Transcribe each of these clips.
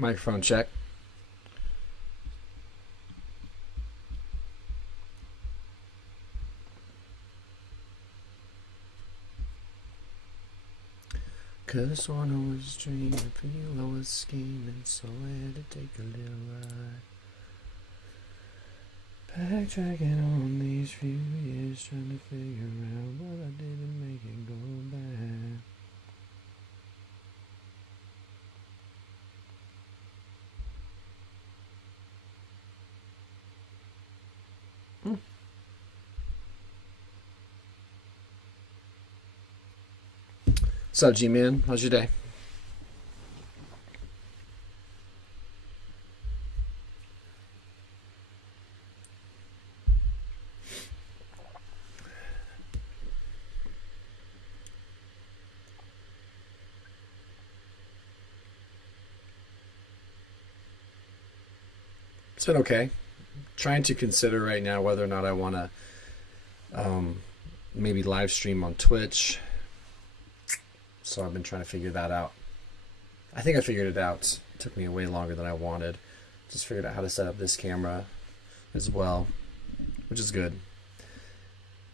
Microphone check. Cause when I was dreaming, feel I was scheming, so I had to take a little ride. Backtracking on these few years, trying to figure out what I did to make it go bad. What's up, G-Man? How's your day? It's been okay. Trying to consider right now whether or not I want to maybe live stream on Twitch. So I've been trying to figure that out. I think I figured it out. It took me way longer than I wanted. Just figured out how to set up this camera as well, which is good.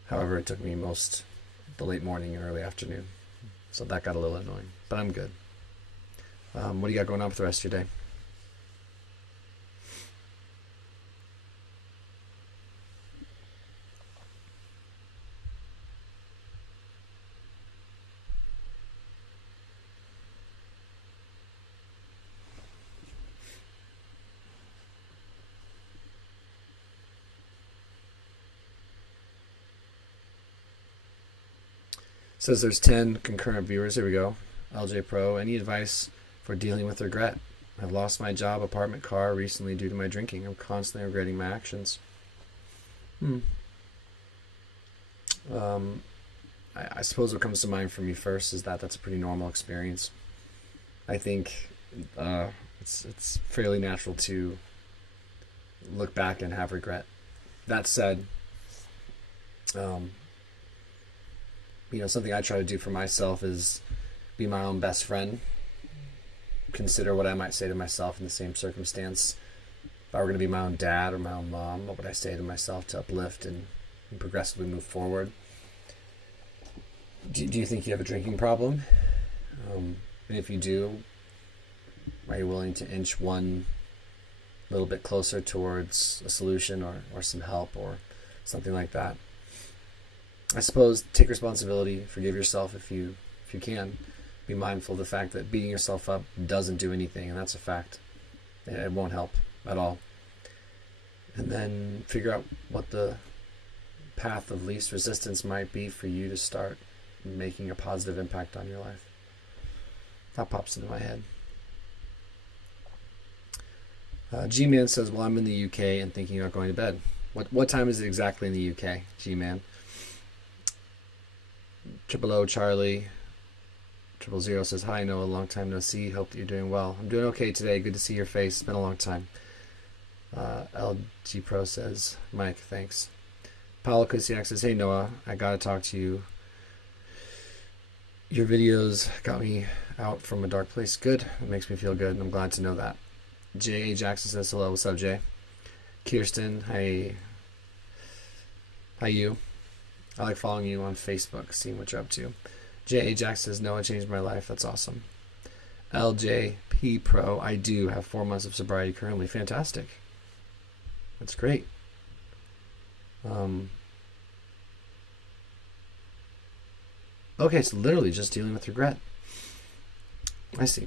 However, it took me most the late morning and early afternoon. So that got a little annoying, but I'm good. What do you got going on for the rest of your day? Says there's 10 concurrent viewers. Here we go. LJ Pro, any advice for dealing with regret? I've lost my job, apartment, car recently due to my drinking. I'm constantly regretting my actions. I suppose what comes to mind for me first is that that's a pretty normal experience. I think it's fairly natural to look back and have regret. That said, something I try to do for myself is be my own best friend. Consider what I might say to myself in the same circumstance. If I were going to be my own dad or my own mom, what would I say to myself to uplift and progressively move forward? Do you think you have a drinking problem? And if you do, are you willing to inch one little bit closer towards a solution or some help or something like that? I suppose take responsibility, forgive yourself if you can. Be mindful of the fact that beating yourself up doesn't do anything, and that's a fact. It won't help at all. And then figure out what the path of least resistance might be for you to start making a positive impact on your life. That pops into my head. G-Man says, well, I'm in the UK and thinking about going to bed. What time is it exactly in the UK, G-Man? Triple O Charlie 000 says, hi Noah, long time no see, hope that you're doing well. I'm doing okay today, good to see your face, it's been a long time. LG Pro says, Mike, thanks. Paolo Kusiak says, hey Noah, I gotta talk to you. Your videos got me out from a dark place. Good, it makes me feel good and I'm glad to know that. J.A. Jackson says, hello, what's up Jay? Kirsten, hi you. I like following you on Facebook, seeing what you're up to. J.A. Jackson says, no, it changed my life. That's awesome. LJP Pro, I do have 4 months of sobriety currently. Fantastic. That's great. Okay, it's literally just dealing with regret. I see.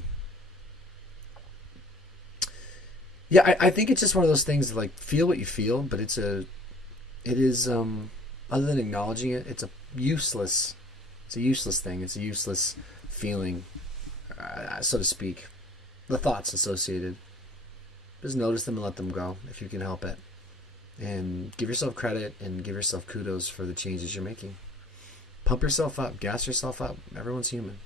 Yeah, I think it's just one of those things that, like, feel what you feel, but it is other than acknowledging it, it's a useless thing. It's a useless feeling, so to speak. The thoughts associated. Just notice them and let them go if you can help it. And give yourself credit and give yourself kudos for the changes you're making. Pump yourself up. Gas yourself up. Everyone's human.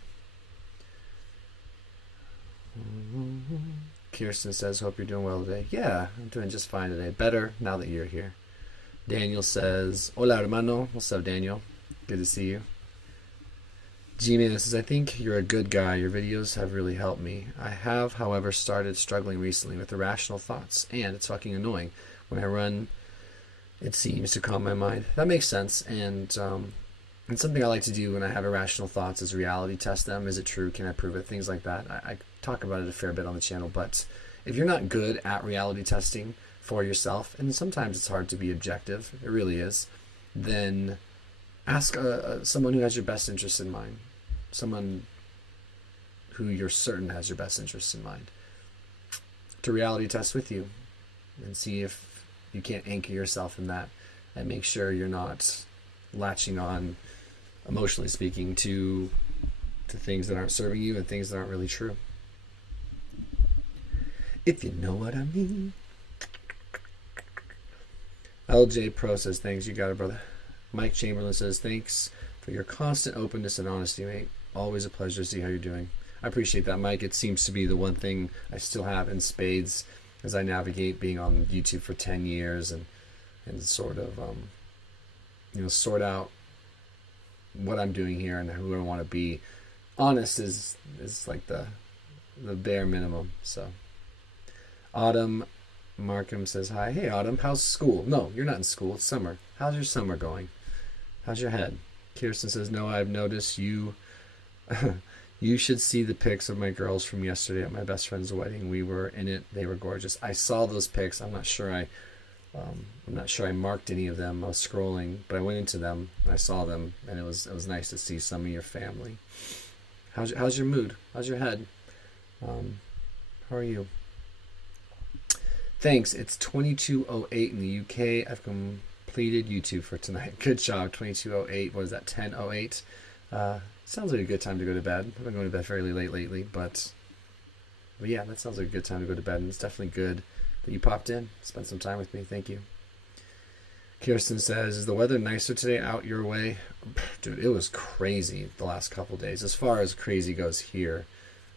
Kirsten says, hope you're doing well today. Yeah, I'm doing just fine today. Better now that you're here. Daniel says, hola hermano. What's up, Daniel? Good to see you. G-Man says, I think you're a good guy. Your videos have really helped me. I have, however, started struggling recently with irrational thoughts, and it's fucking annoying. When I run, it seems to calm my mind. That makes sense, and something I like to do when I have irrational thoughts is reality test them. Is it true? Can I prove it? Things like that. I talk about it a fair bit on the channel, but if you're not good at reality testing for yourself, and sometimes it's hard to be objective, it really is, then ask someone who has your best interests in mind, someone who you're certain has your best interests in mind, to reality test with you and see if you can't anchor yourself in that, and make sure you're not latching on, emotionally speaking, to things that aren't serving you and things that aren't really true. If you know what I mean. LJ Pro says, thanks, you got it, brother. Mike Chamberlain says, thanks for your constant openness and honesty, mate. Always a pleasure to see how you're doing. I appreciate that, Mike. It seems to be the one thing I still have in spades as I navigate being on YouTube for 10 years and sort of, sort out what I'm doing here and who I want to be. Honest is like the bare minimum. So, Autumn Markham says, hi. Hey, Autumn, how's school? No, you're not in school. It's summer. How's your summer going? How's your head? Kirsten says, no, I've noticed you. You should see the pics of my girls from yesterday at my best friend's wedding. We were in it. They were gorgeous. I saw those pics. I'm not sure I marked any of them. I was scrolling, but I went into them. And I saw them, and it was nice to see some of your family. How's your mood? How's your head? How are you? Thanks. It's 22:08 in the UK. I've completed YouTube for tonight. Good job. 22:08. What is that? 10:08. Sounds like a good time to go to bed. I've been going to bed fairly late lately, but yeah, that sounds like a good time to go to bed, and it's definitely good that you popped in, spent some time with me. Thank you. Kirsten says, is the weather nicer today out your way? Dude, it was crazy the last couple days. As far as crazy goes here,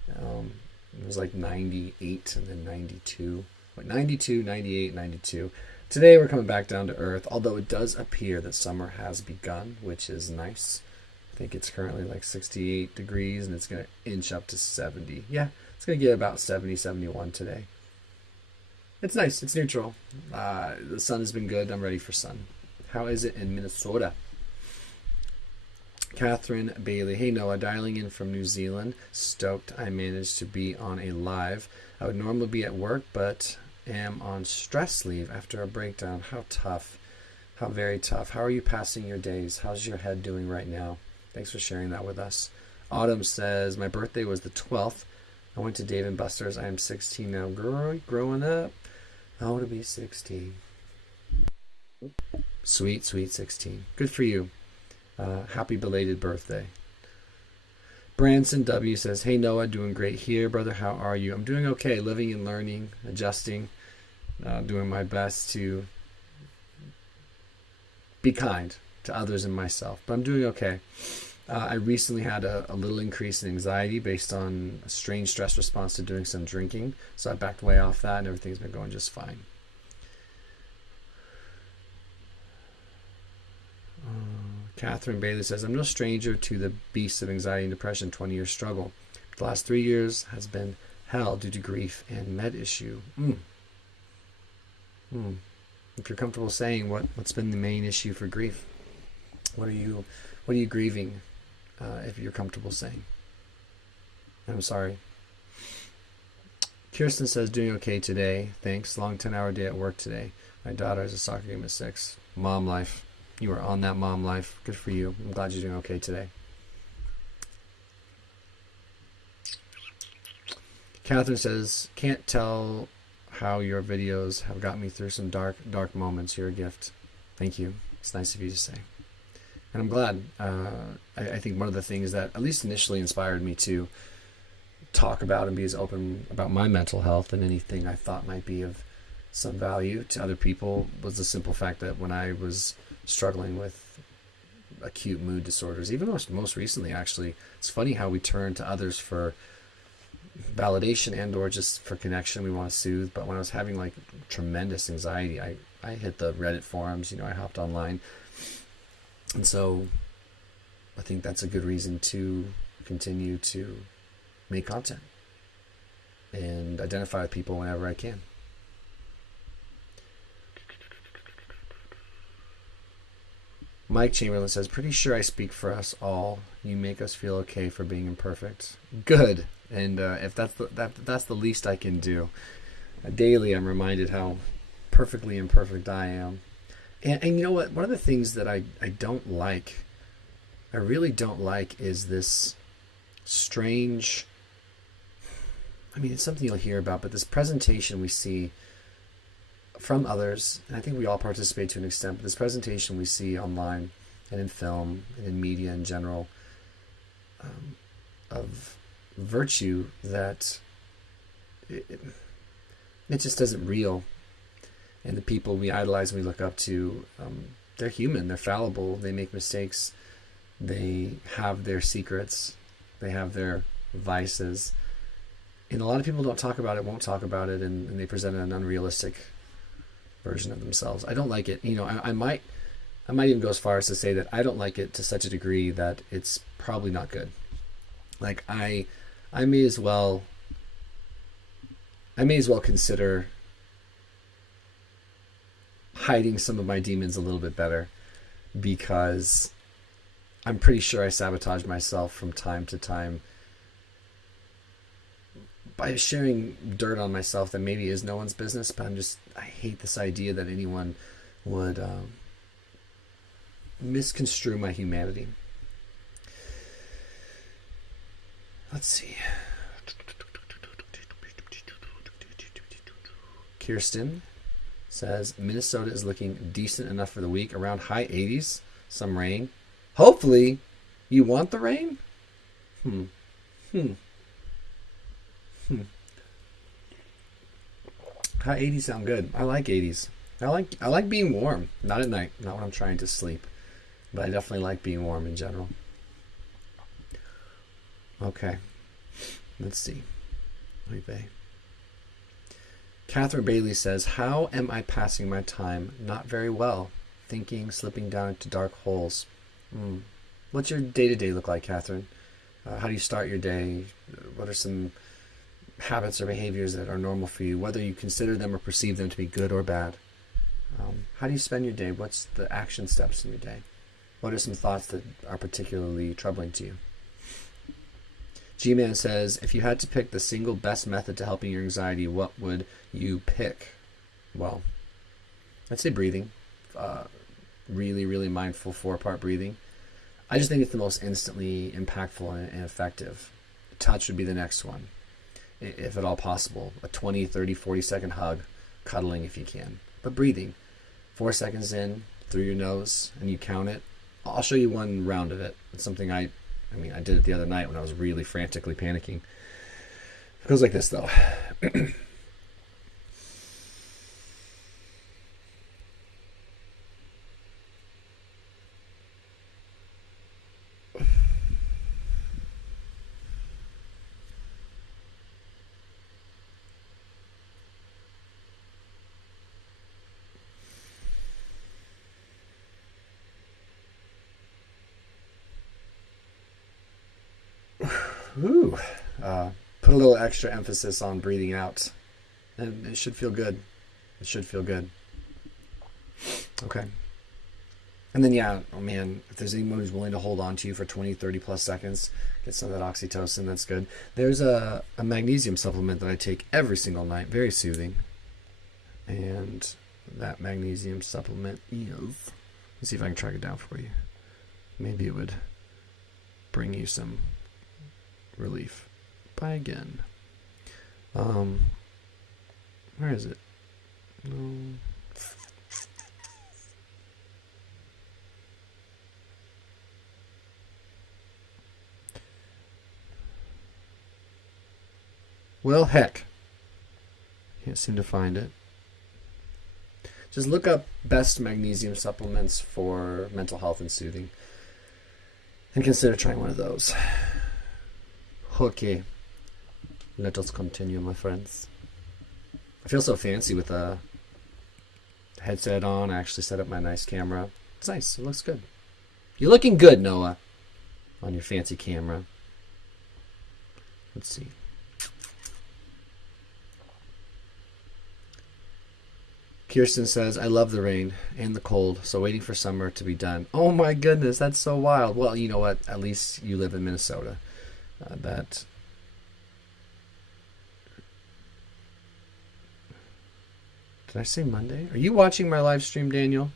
it was like 98 and then 92. 92, 98, 92. Today we're coming back down to earth, although it does appear that summer has begun, which is nice. I think it's currently like 68 degrees, and it's going to inch up to 70. Yeah, it's going to get about 70, 71 today. It's nice. It's neutral. The sun has been good. I'm ready for sun. How is it in Minnesota? Catherine Bailey. Hey, Noah. Dialing in from New Zealand. Stoked I managed to be on a live. I would normally be at work, but am on stress leave after a breakdown. How tough. How very tough. How are you passing your days? How's your head doing right now? Thanks for sharing that with us. Autumn says, my birthday was the 12th. I went to Dave & Buster's. I am 16 now. Growing up. I want to be 16. Sweet, sweet 16. Good for you. Happy belated birthday. Branson W. says, hey, Noah, doing great here. Brother, how are you? I'm doing okay. Living and learning, adjusting, doing my best to be kind to others and myself. But I'm doing okay. I recently had a little increase in anxiety based on a strange stress response to doing some drinking. So I backed way off that, and everything's been going just fine. Catherine Bailey says, I'm no stranger to the beasts of anxiety and depression, 20-year struggle. The last 3 years has been hell due to grief and med issue. If you're comfortable saying what's been the main issue for grief, what are you grieving? If you're comfortable saying. I'm sorry. Kirsten says, doing okay today. Thanks. Long 10-hour day at work today. My daughter has a soccer game at 6. Mom life. You are on that mom life. Good for you. I'm glad you're doing okay today. Catherine says, can't tell how your videos have got me through some dark moments. You're a gift. Thank you. It's nice of you to say. And I'm glad. I think one of the things that at least initially inspired me to talk about and be as open about my mental health and anything I thought might be of some value to other people was the simple fact that when I was struggling with acute mood disorders, even most recently, actually, it's funny how we turn to others for validation and or just for connection. We want to soothe. But when I was having like tremendous anxiety, I hit the Reddit forums, I hopped online. And so I think that's a good reason to continue to make content and identify with people whenever I can. Mike Chamberlain says, pretty sure I speak for us all. You make us feel okay for being imperfect. Good. And if that's the least I can do. Daily I'm reminded how perfectly imperfect I am. And you know what? One of the things that I don't like, I really don't like, is this strange, I mean, it's something you'll hear about, but this presentation we see from others, and I think we all participate to an extent, but this presentation we see online and in film and in media in general of virtue that it just isn't real. And the people we idolize and we look up to, they're human, they're fallible, they make mistakes, they have their secrets, they have their vices. And a lot of people don't talk about it, won't talk about it, and they present an unrealistic version of themselves. I don't like it. You know, I might even go as far as to say that I don't like it to such a degree that it's probably not good. Like I may as well consider hiding some of my demons a little bit better, because I'm pretty sure I sabotage myself from time to time by sharing dirt on myself that maybe is no one's business. But I hate this idea that anyone would misconstrue my humanity. Let's see. Kirsten says, Minnesota is looking decent enough for the week, around high 80s, some rain. Hopefully, you want the rain? High 80s sound good. I like 80s. I like being warm. Not at night, not when I'm trying to sleep. But I definitely like being warm in general. Okay. Let's see. Catherine Bailey says, how am I passing my time? Not very well. Thinking, slipping down into dark holes. What's your day-to-day look like, Catherine? How do you start your day? What are some habits or behaviors that are normal for you, whether you consider them or perceive them to be good or bad? How do you spend your day? What's the action steps in your day? What are some thoughts that are particularly troubling to you? G-Man says, if you had to pick the single best method to helping your anxiety, what would you pick? Well, I'd say breathing. Really, really mindful 4-part breathing. I just think it's the most instantly impactful and effective. Touch would be the next one, if at all possible. A 20, 30, 40-second hug, cuddling if you can. But breathing. 4 seconds in, through your nose, and you count it. I'll show you one round of it. It's something I did it the other night when I was really frantically panicking. It goes like this, though. Ooh, put a little extra emphasis on breathing out, and it should feel good. It should feel good. Okay. And then, if there's anyone who's willing to hold on to you for 20, 30 plus seconds, get some of that oxytocin, that's good. There's a magnesium supplement that I take every single night, very soothing. And that magnesium supplement is, let's see if I can track it down for you. Maybe it would bring you some relief. Buy again. Where is it? No. Well, heck. Can't seem to find it. Just look up best magnesium supplements for mental health and soothing, and consider trying one of those. Okay, let us continue, my friends. I feel so fancy with a headset on. I actually set up my nice camera. It's nice. It looks good. You're looking good, Noah. on your fancy camera. Let's see. Kirsten says, I love the rain and the cold, so waiting for summer to be done. Oh my goodness, that's so wild. Well, you know what? At least you live in Minnesota. Did I say Monday? Are you watching my live stream, Daniel?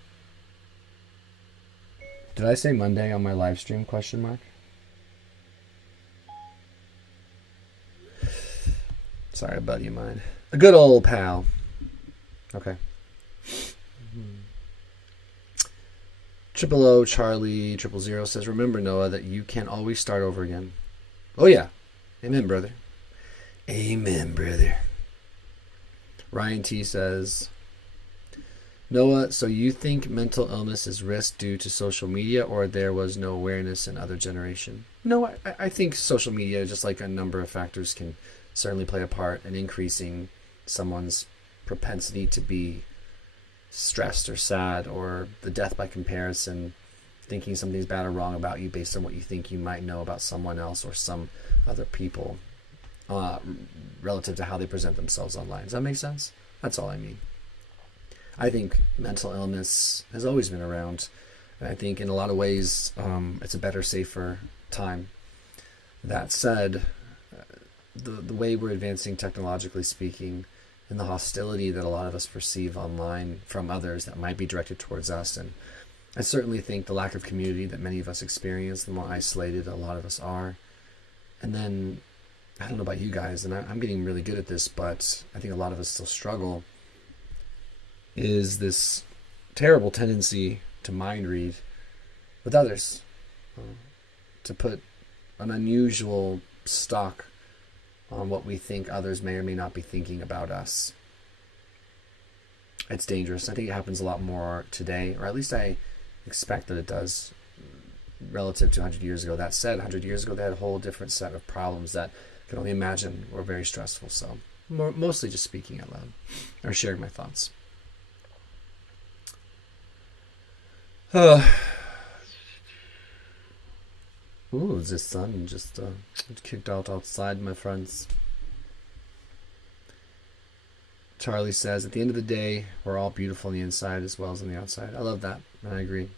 Did I say Monday on my live stream, question mark? Sorry, a buddy of mine. A good old pal. Okay. Triple O Charlie 000 says, remember, Noah, that you can always start over again. Oh, yeah. Amen, brother. Amen, brother. Ryan T says, Noah, so you think mental illness is risk due to social media, or there was no awareness in other generation? No, I think social media, just like a number of factors, can certainly play a part in increasing someone's propensity to be stressed or sad, or the death by comparison, thinking something's bad or wrong about you based on what you think you might know about someone else or some other people, relative to how they present themselves online. Does that make sense? That's all I mean. I think mental illness has always been around. And I think in a lot of ways, it's a better, safer time. That said, the way we're advancing technologically speaking, and the hostility that a lot of us perceive online from others that might be directed towards us, and I certainly think the lack of community that many of us experience, the more isolated a lot of us are. And then, I don't know about you guys, and I'm getting really good at this, but I think a lot of us still struggle, is this terrible tendency to mind read with others, to put an unusual stock on what we think others may or may not be thinking about us. It's dangerous. I think it happens a lot more today, or at least I expect that it does, relative to 100 years ago. That said, 100 years ago, they had a whole different set of problems that I can only imagine were very stressful. So, mostly just speaking out loud, or sharing my thoughts. Ooh, the sun just kicked out outside, my friends. Charlie says, at the end of the day, we're all beautiful on the inside as well as on the outside. I love that, and I agree.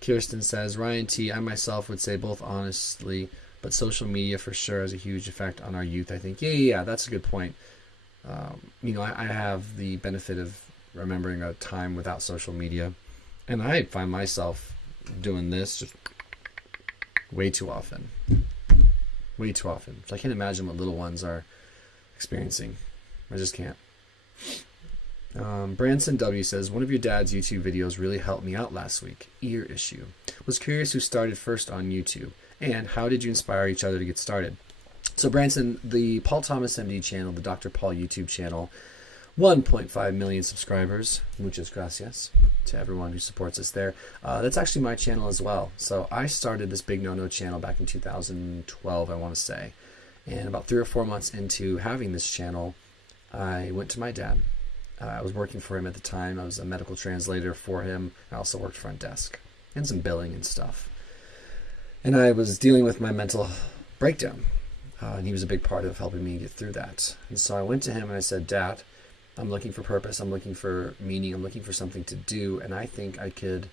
Kirsten says, Ryan T, I myself would say both honestly, but social media for sure has a huge effect on our youth, I think. Yeah, that's a good point. I have the benefit of remembering a time without social media, and I find myself doing this just way too often. So I can't imagine what little ones are experiencing. I just can't. Branson W says, one of your dad's YouTube videos really helped me out last week. Ear issue. Was curious who started first on YouTube, and how did you inspire each other to get started? So Branson, the Paul Thomas MD channel, the Dr. Paul YouTube channel, 1.5 million subscribers. Muchas gracias to everyone who supports us there. That's actually my channel as well. So I started this Bignoknow channel back in 2012, I want to say. And about 3 or 4 months into having this channel, I went to my dad. I was working for him at the time. I was a medical translator for him. I also worked front desk and some billing and stuff. And I was dealing with my mental breakdown. And he was a big part of helping me get through that. And so I went to him and I said, Dad, I'm looking for purpose. I'm looking for meaning. I'm looking for something to do. And I think I could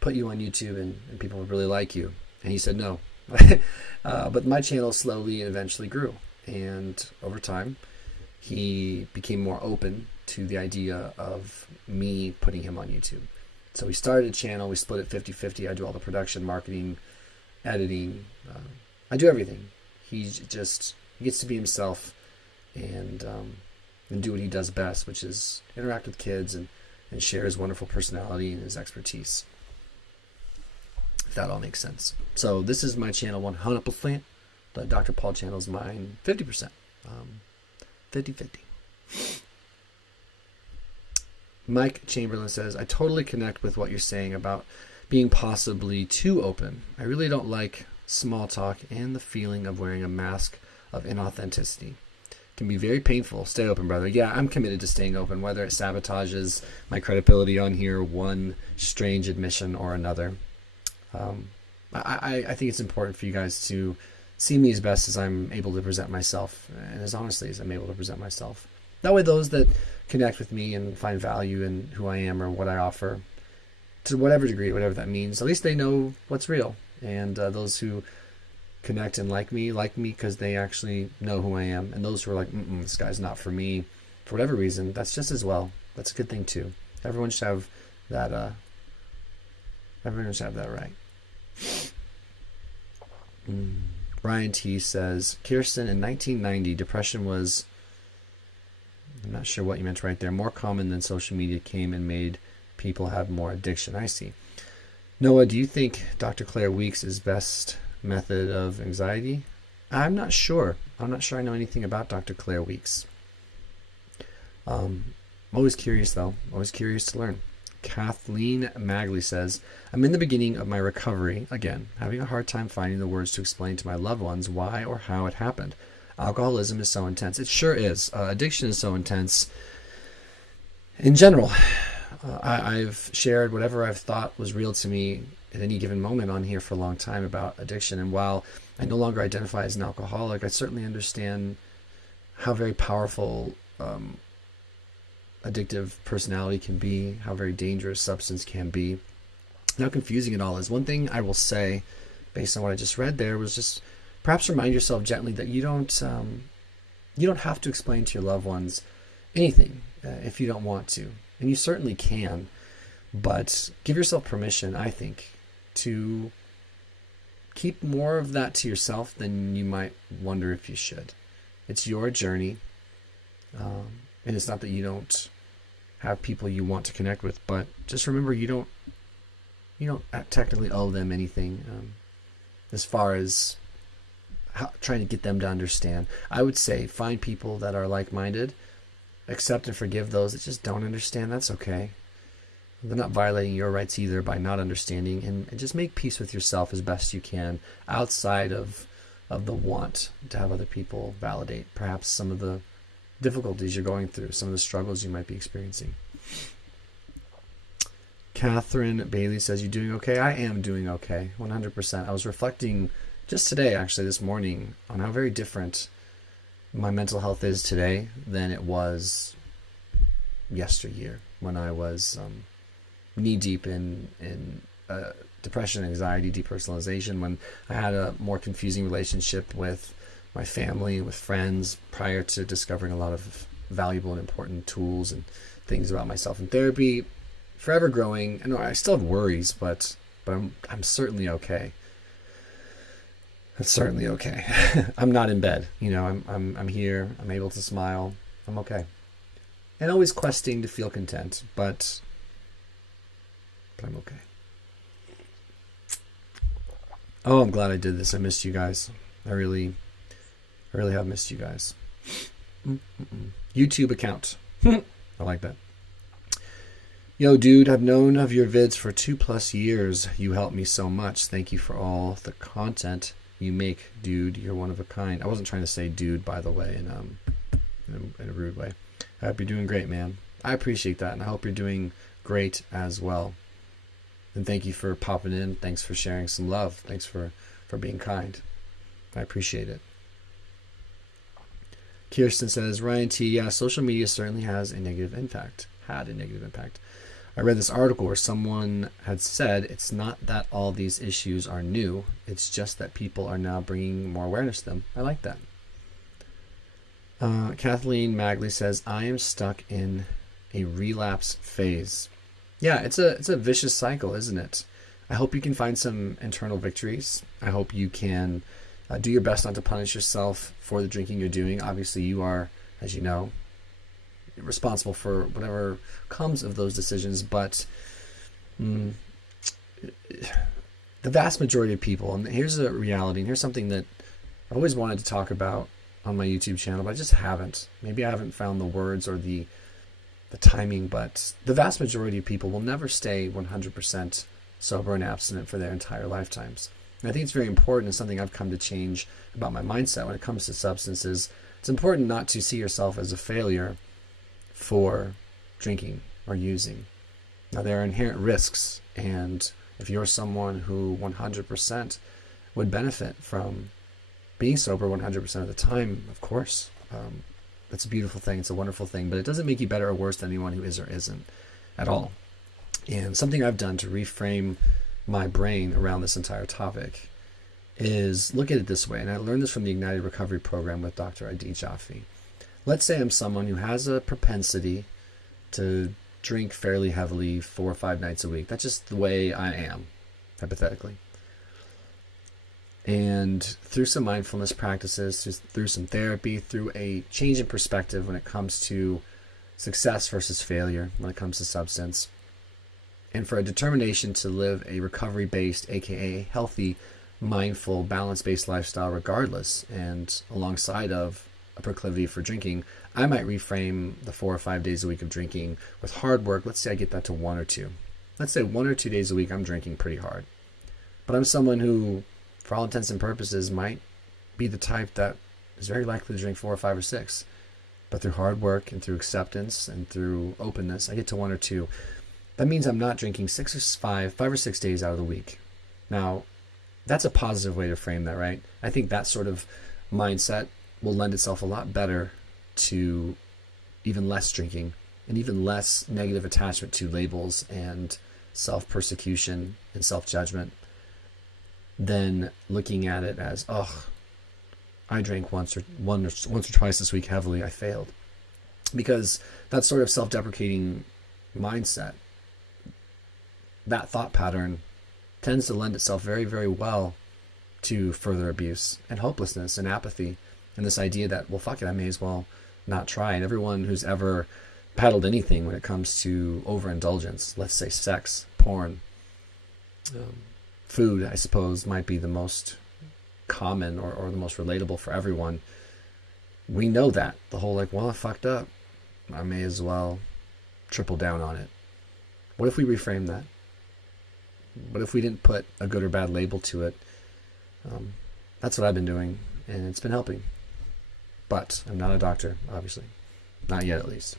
put you on YouTube and people would really like you. And he said no. But my channel slowly and eventually grew. And over time, he became more open to the idea of me putting him on YouTube. So we started a channel. We split it 50-50. I do all the production, marketing, editing. I do everything. He gets to be himself and do what he does best, which is interact with kids and share his wonderful personality and his expertise. If that all makes sense. So this is my channel 100%. The Dr. Paul channel is mine 50%. 50-50. Mike Chamberlain says, I totally connect with what you're saying about being possibly too open. I really don't like small talk and the feeling of wearing a mask of inauthenticity. It can be very painful. Stay open, brother. Yeah, I'm committed to staying open, whether it sabotages my credibility on here, one strange admission or another. I think it's important for you guys to see me as best as I'm able to present myself, and as honestly as I'm able to present myself. That way those that connect with me and find value in who I am or what I offer, to whatever degree, whatever that means, at least they know what's real. And those who connect and like me because they actually know who I am. And those who are like, this guy's not for me, for whatever reason, that's just as well. That's a good thing too. Everyone should have that. Everyone should have that right. Brian T says, Kirsten, in 1990, depression was, I'm not sure what you meant right there, more common than social media came and made people have more addiction. I see. Noah, do you think Dr. Claire Weeks is best method of anxiety? I'm not sure. I'm not sure I know anything about Dr. Claire Weeks. Always curious though. Always curious to learn. Kathleen Magley says, I'm in the beginning of my recovery, again, having a hard time finding the words to explain to my loved ones why or how it happened. Alcoholism is so intense. It sure is. Addiction is so intense. In general, I've shared whatever I've thought was real to me at any given moment on here for a long time about addiction. And while I no longer identify as an alcoholic, I certainly understand how very powerful addictive personality can be, how very dangerous substance can be, and how confusing it all is. One thing I will say, based on what I just read there, was just perhaps remind yourself gently that you don't have to explain to your loved ones anything if you don't want to. And you certainly can, but give yourself permission, I think, to keep more of that to yourself than you might wonder if you should. It's your journey, and it's not that you don't have people you want to connect with, but just remember you don't technically owe them anything as far as trying to get them to understand. I would say find people that are like-minded, accept and forgive those that just don't understand. That's okay. They're not violating your rights either by not understanding, and just make peace with yourself as best you can outside of the want to have other people validate perhaps some of the difficulties you're going through, some of the struggles you might be experiencing. Catherine Bailey says, you doing okay? I am doing okay, 100%. I was reflecting just today, actually this morning, on how very different my mental health is today than it was yesteryear when I was knee-deep in depression, anxiety, depersonalization, when I had a more confusing relationship with my family and with friends prior to discovering a lot of valuable and important tools and things about myself in therapy. Forever growing. I know I still have worries, but I'm certainly okay. I'm certainly okay. I'm not in bed. I'm here. I'm able to smile. I'm okay. And always questing to feel content, but I'm okay. Oh, I'm glad I did this. I missed you guys. I really have missed you guys. YouTube account. I like that. Yo, dude, I've known of your vids for 2+ years. You helped me so much. Thank you for all the content you make, dude. You're one of a kind. I wasn't trying to say dude, by the way, in a rude way. I hope you're doing great, man. I appreciate that, and I hope you're doing great as well. And thank you for popping in. Thanks for sharing some love. Thanks for being kind. I appreciate it. Kirsten says, Ryan T, yeah, social media certainly has a negative impact. Had a negative impact. I read this article where someone had said it's not that all these issues are new. It's just that people are now bringing more awareness to them. I like that. Kathleen Magley says, I am stuck in a relapse phase. Yeah, it's a vicious cycle, isn't it? I hope you can find some internal victories. I hope you can do your best not to punish yourself for the drinking you're doing. Obviously, you are, as you know, responsible for whatever comes of those decisions, but the vast majority of people, and here's a reality, and here's something that I've always wanted to talk about on my YouTube channel, but I just haven't. Maybe I haven't found the words or the timing, but the vast majority of people will never stay 100% sober and abstinent for their entire lifetimes. And I think it's very important, and something I've come to change about my mindset when it comes to substances. It's important not to see yourself as a failure for drinking or using. Now, there are inherent risks, and If you're someone who 100% would benefit from being sober 100% of the time, of course, it's a beautiful thing. It's a wonderful thing, but it doesn't make you better or worse than anyone who is or isn't at all. And something I've done to reframe my brain around this entire topic is look at it this way. And I learned this from the Ignited Recovery Program with Dr. Adi Jaffe. Let's say I'm someone who has a propensity to drink fairly heavily 4 or 5 nights a week. That's just the way I am, hypothetically. And through some mindfulness practices, through some therapy, through a change in perspective when it comes to success versus failure, when it comes to substance, and for a determination to live a recovery-based, aka healthy, mindful, balance-based lifestyle regardless, and alongside of a proclivity for drinking, I might reframe the 4 or 5 days a week of drinking with hard work. Let's say I get that to 1 or 2. Let's say 1 or 2 days a week I'm drinking pretty hard. But I'm someone who, for all intents and purposes, might be the type that is very likely to drink 4 or 5 or 6. But through hard work and through acceptance and through openness, I get to 1 or 2. That means I'm not drinking 5 or 6 days out of the week. Now, that's a positive way to frame that, right? I think that sort of mindset will lend itself a lot better to even less drinking and even less negative attachment to labels and self-persecution and self-judgment than looking at it as, oh, I drank once or twice this week heavily, I failed. Because that sort of self-deprecating mindset, that thought pattern tends to lend itself very, very well to further abuse and hopelessness and apathy and this idea that, well, fuck it, I may as well not try. And everyone who's ever paddled anything when it comes to overindulgence, let's say sex, porn, food, I suppose, might be the most common or the most relatable for everyone. We know that. The whole like, well, I fucked up, I may as well triple down on it. What if we reframe that? What if we didn't put a good or bad label to it? That's what I've been doing, and it's been helping. But I'm not a doctor, obviously. Not yet, at least.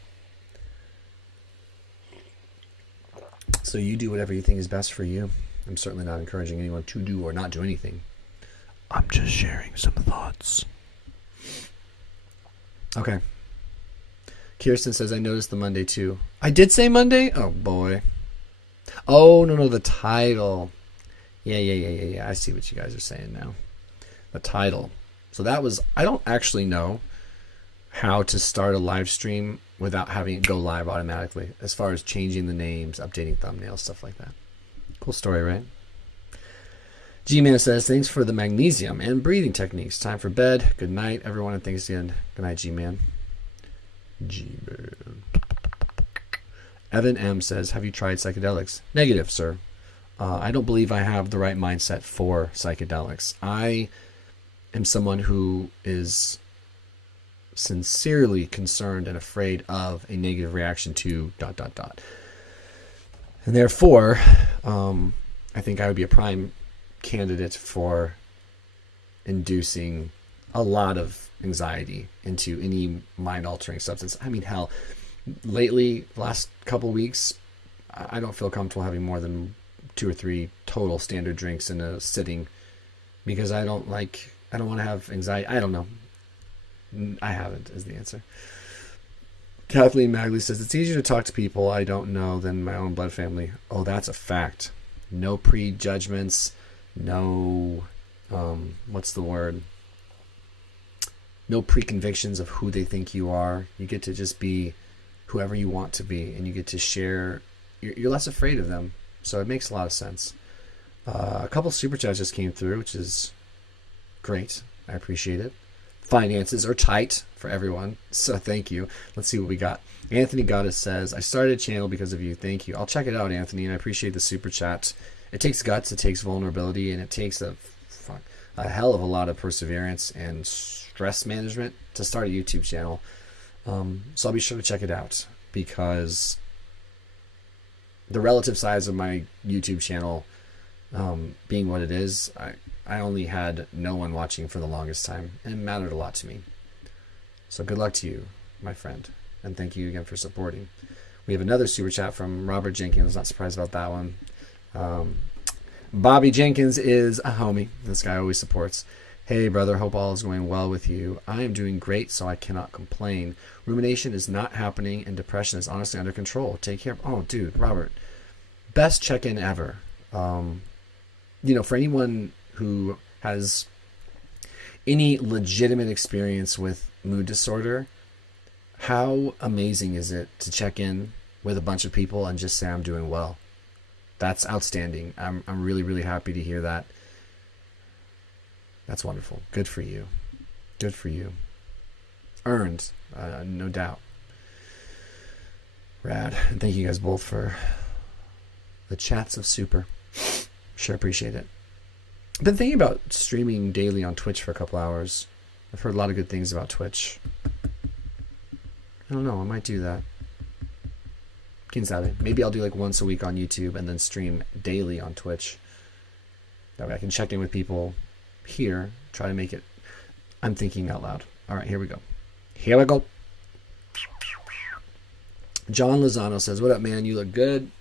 So you do whatever you think is best for you. I'm certainly not encouraging anyone to do or not do anything. I'm just sharing some thoughts. Okay. Kirsten says, I noticed the Monday too. I did say Monday? Oh, boy. Oh, no, the title. Yeah. I see what you guys are saying now. The title. So that was, I don't actually know how to start a live stream without having it go live automatically, as far as changing the names, updating thumbnails, stuff like that. Cool story, right? G-Man says, thanks for the magnesium and breathing techniques. Time for bed. Good night, everyone, and thanks again. Good night, G-Man. G-Man. Evan M says, have you tried psychedelics? Negative, sir. I don't believe I have the right mindset for psychedelics. I am someone who is sincerely concerned and afraid of a negative reaction to ... And therefore, I think I would be a prime candidate for inducing a lot of anxiety into any mind-altering substance. I mean, hell, lately, last couple weeks, I don't feel comfortable having more than 2 or 3 total standard drinks in a sitting because I don't want to have anxiety. I don't know. I haven't is the answer. Kathleen Magley says, it's easier to talk to people I don't know than my own blood family. Oh, that's a fact. No prejudgments. No, what's the word? No preconvictions of who they think you are. You get to just be whoever you want to be, and you get to share. You're less afraid of them, so it makes a lot of sense. A couple super chats just came through, which is great. I appreciate it. Finances are tight for everyone, so thank you. Let's see what we got. Anthony Goddess says, I started a channel because of you. Thank you. I'll check it out, Anthony, and I appreciate the super chat. It takes guts, it takes vulnerability, and it takes a hell of a lot of perseverance and stress management to start a YouTube channel. So I'll be sure to check it out, because the relative size of my YouTube channel being what it is, I only had no one watching for the longest time, and it mattered a lot to me. So good luck to you, my friend, and thank you again for supporting. We have another super chat from Robert Jenkins. Not surprised about that one. Bobby Jenkins is a homie. This guy always supports. Hey, brother, hope all is going well with you. I am doing great, so I cannot complain. Rumination is not happening, and depression is honestly under control. Take care. Oh, dude, Robert, best check-in ever. For anyone who has any legitimate experience with mood disorder, how amazing is it to check in with a bunch of people and just say, I'm doing well? That's outstanding. I'm really, really happy to hear that. That's wonderful. Good for you. Good for you. Earned, no doubt. Rad. And thank you guys both for the chats of super. Sure appreciate it. I've been thinking about streaming daily on Twitch for a couple hours. I've heard a lot of good things about Twitch. I don't know. I might do that. Quién sabe. Maybe I'll do like once a week on YouTube and then stream daily on Twitch. That way I can check in with people here, try to make it. I'm thinking out loud. All right, here we go. Here we go. John Lozano says, what up, man? You look good.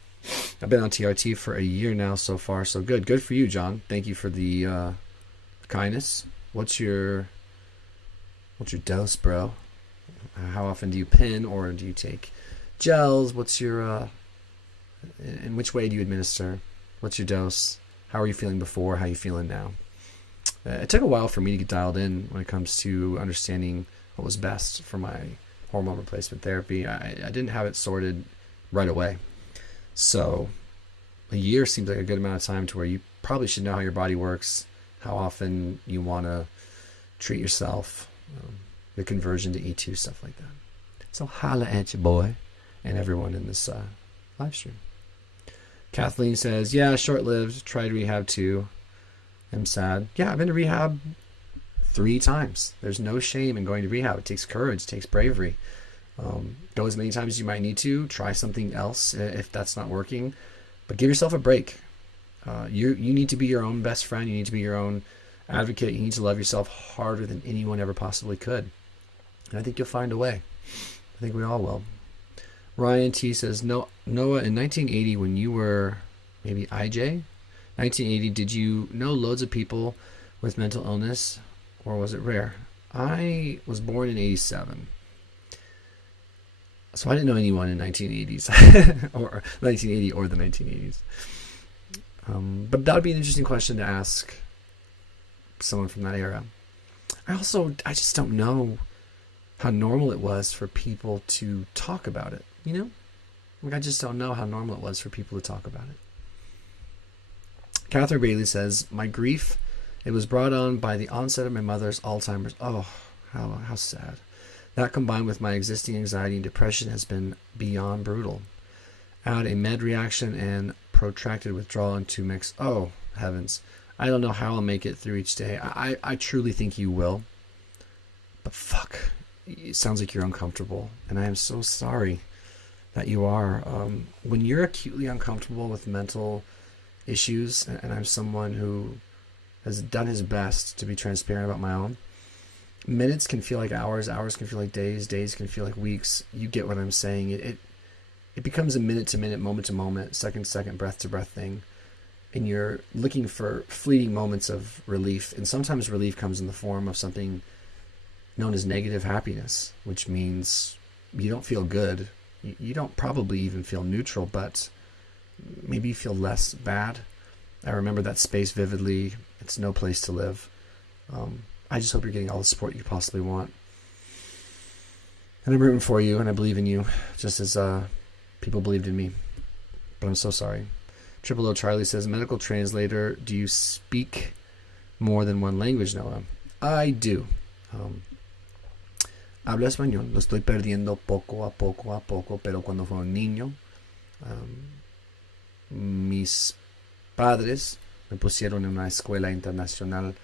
I've been on TRT for a year now so far, so good. Good for you, John. Thank you for the kindness. What's your dose, bro? How often do you pin or do you take gels? What's your in which way do you administer? What's your dose? How are you feeling before? How are you feeling now? It took a while for me to get dialed in when it comes to understanding what was best for my hormone replacement therapy. I didn't have it sorted right away. So a year seems like a good amount of time to where you probably should know how your body works, how often you want to treat yourself, the conversion to E2, stuff like that. So holla at your boy and everyone in this live stream. Kathleen says, yeah, short-lived. Tried rehab too. I'm sad. Yeah, I've been to rehab 3 times. There's no shame in going to rehab. It takes courage. It takes bravery. Go as many times as you might need to. Try something else if that's not working. But give yourself a break. You need to be your own best friend. You need to be your own advocate. You need to love yourself harder than anyone ever possibly could. And I think you'll find a way. I think we all will. Ryan T says, Noah, in 1980 when you were maybe IJ, 1980, did you know loads of people with mental illness, or was it rare? I was born in 87. So I didn't know anyone in 1980s, or 1980 or the 1980s. But that would be an interesting question to ask someone from that era. I just don't know how normal it was for people to talk about it, you know? Like, I just don't know how normal it was for people to talk about it. Catherine Bailey says, my grief, it was brought on by the onset of my mother's Alzheimer's. Oh, how sad. That combined with my existing anxiety and depression has been beyond brutal. Add a med reaction and protracted withdrawal into mix. Oh, heavens. I don't know how I'll make it through each day. I truly think you will. But fuck, it sounds like you're uncomfortable. And I am so sorry that you are. When you're acutely uncomfortable with mental issues, and I'm someone who has done his best to be transparent about my own, minutes can feel like hours, hours can feel like days, days can feel like weeks. You get what I'm saying. It becomes a minute to minute, moment to moment, second to second, breath to breath thing. And you're looking for fleeting moments of relief. And sometimes relief comes in the form of something known as negative happiness, which means you don't feel good. You don't probably even feel neutral, but maybe you feel less bad. I remember that space vividly. It's no place to live. I just hope you're getting all the support you possibly want. And I'm rooting for you, and I believe in you, just as people believed in me. But I'm so sorry. Triple O Charlie says, medical translator, do you speak more than one language, Noah? I do. Hablo español. Lo estoy perdiendo poco a poco, pero cuando fue un niño, mis padres me pusieron en una escuela internacional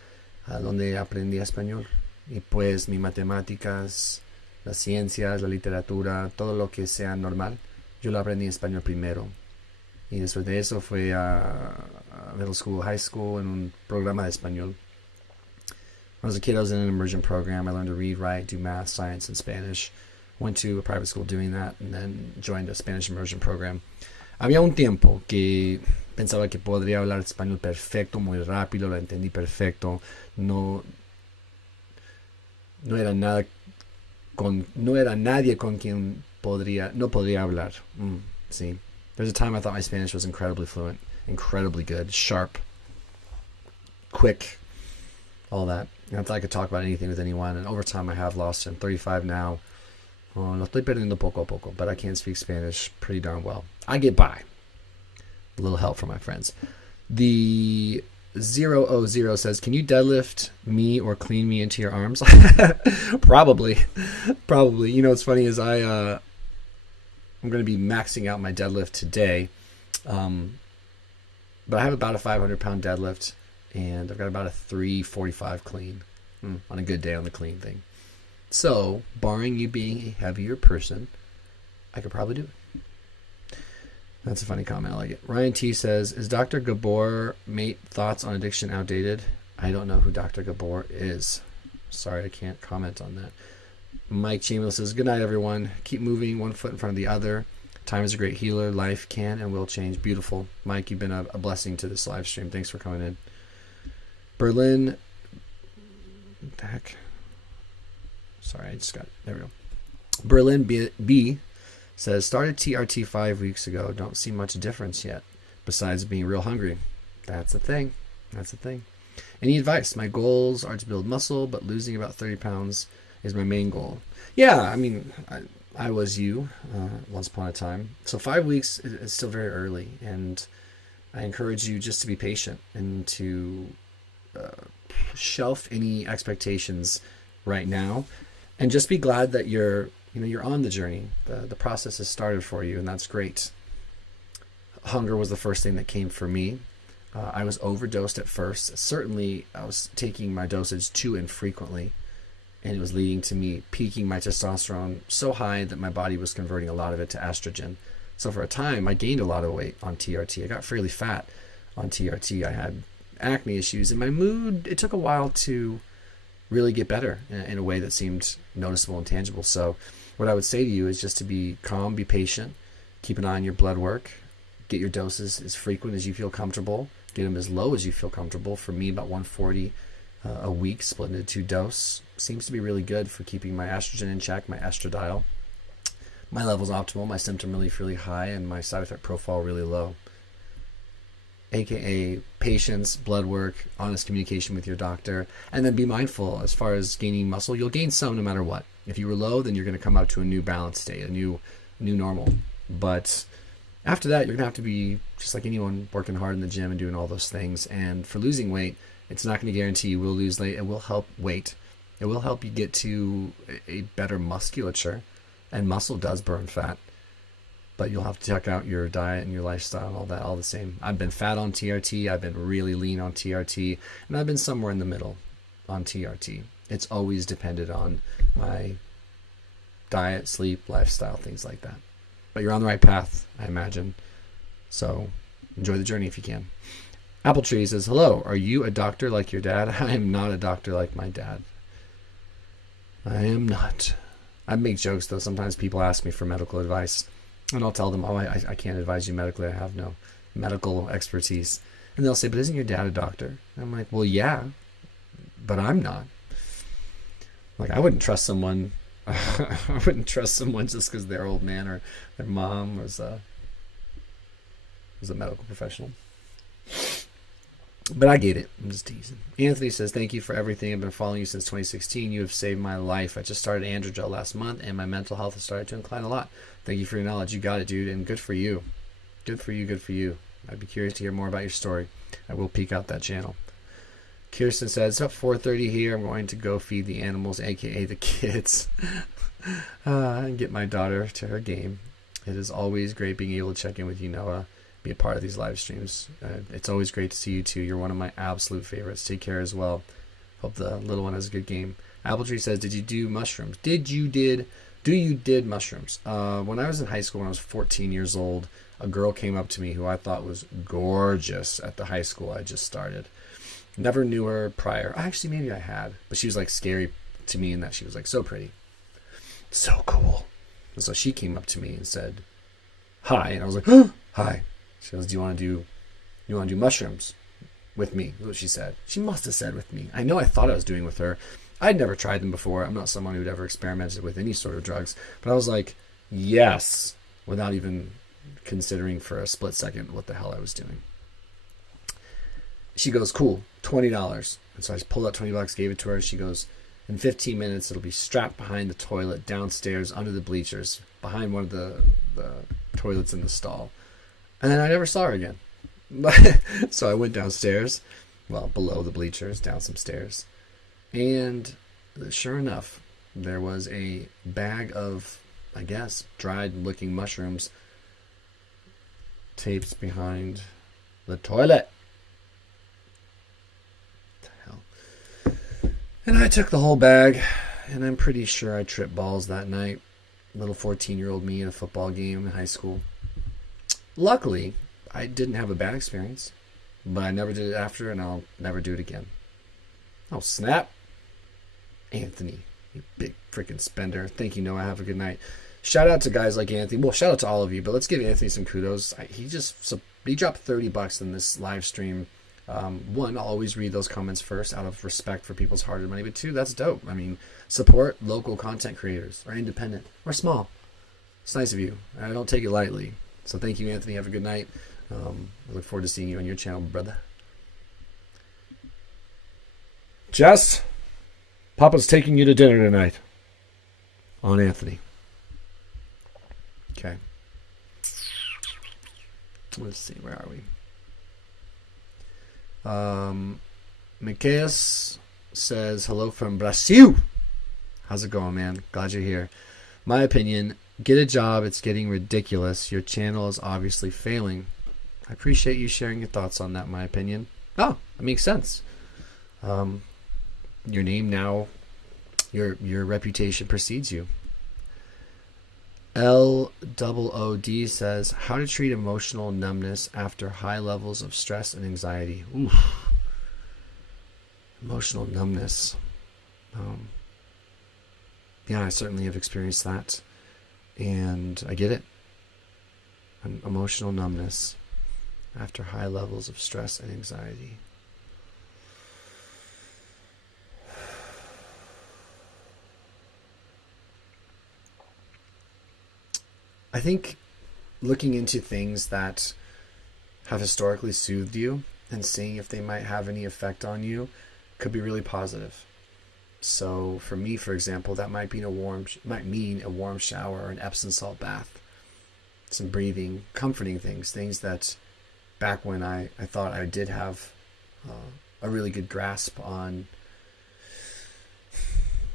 donde aprendí español. Y pues mis matemáticas, las ciencias, la literatura, todo lo que sea normal, yo lo aprendí en español primero. Y después de eso fui a middle school, high school, en un programa de español. When I was a kid, I was in an immersion program. I learned to read, write, do math, science, and Spanish. Went to a private school doing that, and then joined a Spanish immersion program. Había un tiempo que Pensaba que podría hablar español perfecto, muy rápido, lo entendí perfecto. No, no era nada no era nadie con quien no podría hablar. Sí. There's a time I thought my Spanish was incredibly fluent, incredibly good, sharp, quick, all that. And I thought I could talk about anything with anyone. And over time I have lost it. I'm 35 now. Lo estoy perdiendo poco a poco, but I can speak Spanish pretty darn well. I get by. A little help from my friends. The 000 says, can you deadlift me or clean me into your arms? Probably. You know what's funny is I'm going to be maxing out my deadlift today. But I have about a 500-pound deadlift, and I've got about a 345 clean on a good day on the clean thing. So, barring you being a heavier person, I could probably do it. That's a funny comment. I like it. Ryan T says, is Dr. Gabor mate thoughts on addiction outdated? I don't know who Dr. Gabor is. Sorry, I can't comment on that. Mike Chamberlain says, good night, everyone. Keep moving one foot in front of the other. Time is a great healer. Life can and will change. Beautiful. Mike, you've been a blessing to this live stream. Thanks for coming in. Berlin. What the heck? Sorry, I just got it. There we go. Berlin B says, started TRT 5 weeks ago. Don't see much difference yet, besides being real hungry. That's the thing. Any advice? My goals are to build muscle, but losing about 30 pounds is my main goal. Yeah, I mean, I was you once upon a time. So 5 weeks is still very early, and I encourage you just to be patient and to shelf any expectations right now, and just be glad that you're on the journey. The process has started for you, and that's great. Hunger was the first thing that came for me. I was overdosed at first. Certainly, I was taking my dosage too infrequently, and it was leading to me peaking my testosterone so high that my body was converting a lot of it to estrogen. So for a time, I gained a lot of weight on TRT. I got fairly fat on TRT. I had acne issues, and my mood, it took a while to really get better in a way that seemed noticeable and tangible. So what I would say to you is just to be calm, be patient, keep an eye on your blood work, get your doses as frequent as you feel comfortable, get them as low as you feel comfortable. For me, about 140 a week split into 2 doses seems to be really good for keeping my estrogen in check, my estradiol. My level's optimal, my symptom relief really high, and my side effect profile really low. AKA patience, blood work, honest communication with your doctor, and then be mindful as far as gaining muscle. You'll gain some no matter what. If you were low, then you're going to come up to a new balance state, a new normal. But after that, you're going to have to be just like anyone, working hard in the gym and doing all those things. And for losing weight, it's not going to guarantee you will lose weight. It will help weight. It will help you get to a better musculature, and muscle does burn fat. But you'll have to check out your diet and your lifestyle and all that, all the same. I've been fat on TRT, I've been really lean on TRT, and I've been somewhere in the middle on TRT. It's always depended on my diet, sleep, lifestyle, things like that. But you're on the right path, I imagine. So enjoy the journey if you can. Apple Tree says, hello, are you a doctor like your dad? I am not a doctor like my dad. I am not. I make jokes, though. Sometimes people ask me for medical advice. And I'll tell them, I can't advise you medically. I have no medical expertise. And they'll say, but isn't your dad a doctor? And I'm like, well, yeah, but I'm not. Like, I wouldn't trust someone. I wouldn't trust someone just because their old man or their mom was a medical professional. But I get it. I'm just teasing. Anthony says, thank you for everything. I've been following you since 2016. You have saved my life. I just started Androgel last month, and my mental health has started to incline a lot. Thank you for your knowledge. You got it, dude, and good for you. Good for you, good for you. I'd be curious to hear more about your story. I will peek out that channel. Kirsten says, it's up 4:30 here. I'm going to go feed the animals, a.k.a. the kids, and get my daughter to her game. It is always great being able to check in with you, Noah, be a part of these live streams. It's always great to see you, too. You're one of my absolute favorites. Take care as well. Hope the little one has a good game. Apple Tree says, did you do mushrooms? Do you did mushrooms? When I was in high school, when I was 14 years old, a girl came up to me who I thought was gorgeous at the high school I just started. Never knew her prior. Actually, maybe I had. But she was like scary to me in that she was like so pretty. So cool. And so she came up to me and said, hi. And I was like, hi. She goes, do you want to do You want to do mushrooms with me? That's what she said. She must have said with me. I know I thought I was doing with her. I'd never tried them before. I'm not someone who'd ever experimented with any sort of drugs. But I was like, yes, without even considering for a split second what the hell I was doing. She goes, cool, $20. And so I just pulled out $20, gave it to her. She goes, in 15 minutes, it'll be strapped behind the toilet, downstairs, under the bleachers, behind one of the toilets in the stall. And then I never saw her again. So I went downstairs, well, below the bleachers, down some stairs. And sure enough, there was a bag of, I guess, dried-looking mushrooms taped behind the toilet. What the hell? And I took the whole bag, and I'm pretty sure I tripped balls that night. Little 14-year-old me in a football game in high school. Luckily, I didn't have a bad experience, but I never did it after, and I'll never do it again. Oh, snap. Anthony, you big freaking spender. Thank you, Noah. Have a good night. Shout out to guys like Anthony. Well, shout out to all of you, but let's give Anthony some kudos. He dropped $30 in this live stream. One, I'll always read those comments first out of respect for people's hard-earned money, but two, that's dope. I mean, support local content creators, or independent, or small. It's nice of you. I don't take it lightly. So thank you, Anthony. Have a good night. I look forward to seeing you on your channel, brother. Jess, Papa's taking you to dinner tonight. On Anthony. Okay. Let's see, where are we? Micaeus says, hello from Brazil. How's it going, man? Glad you're here. My opinion, get a job. It's getting ridiculous. Your channel is obviously failing. I appreciate you sharing your thoughts on that, my opinion. Oh, that makes sense. Your name now, your reputation precedes you. LOOD says, how to treat emotional numbness after high levels of stress and anxiety. Oof. Emotional numbness. Yeah, I certainly have experienced that. And I get it. Emotional numbness after high levels of stress and anxiety. I think looking into things that have historically soothed you and seeing if they might have any effect on you could be really positive. So for me, for example, that might mean a warm shower or an Epsom salt bath, some breathing, comforting things that back when I thought I did have a really good grasp on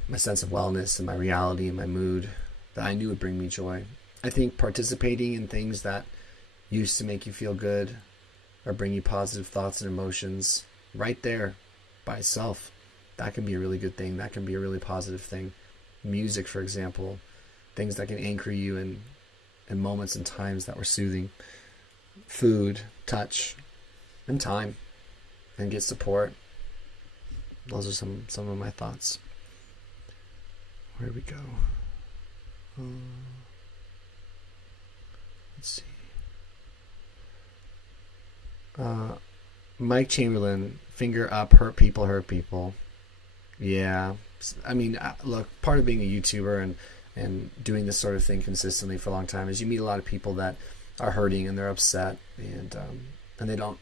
my sense of wellness and my reality and my mood, that I knew would bring me joy. I think participating in things that used to make you feel good or bring you positive thoughts and emotions right there by itself, that can be a really good thing. That can be a really positive thing. Music, for example, things that can anchor you in moments and times that were soothing. Food, touch, and time, and get support. Those are some of my thoughts. Where do we go? Let's see. Mike Chamberlain, finger up, hurt people. Yeah. I mean, look, part of being a YouTuber and doing this sort of thing consistently for a long time is you meet a lot of people that are hurting and they're upset and they don't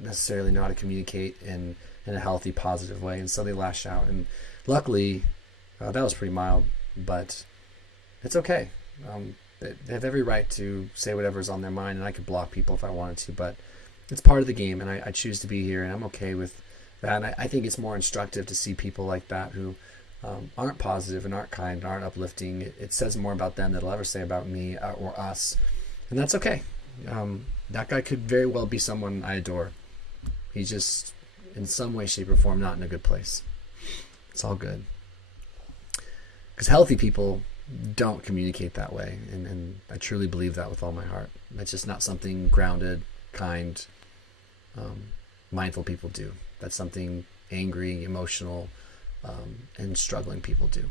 necessarily know how to communicate in a healthy, positive way, and so they lash out. And luckily, that was pretty mild, but it's okay. They have every right to say whatever's on their mind, and I could block people if I wanted to, but it's part of the game, and I choose to be here, and I'm okay with that. And I think it's more instructive to see people like that who aren't positive and aren't kind, aren't uplifting. It says more about them than it'll ever say about me or us, and that's okay. That guy could very well be someone I adore. He's just, in some way, shape, or form, not in a good place. It's all good. Because healthy people don't communicate that way, and I truly believe that with all my heart. That's just not something grounded, kind, mindful people do. That's something angry, emotional, and struggling people do.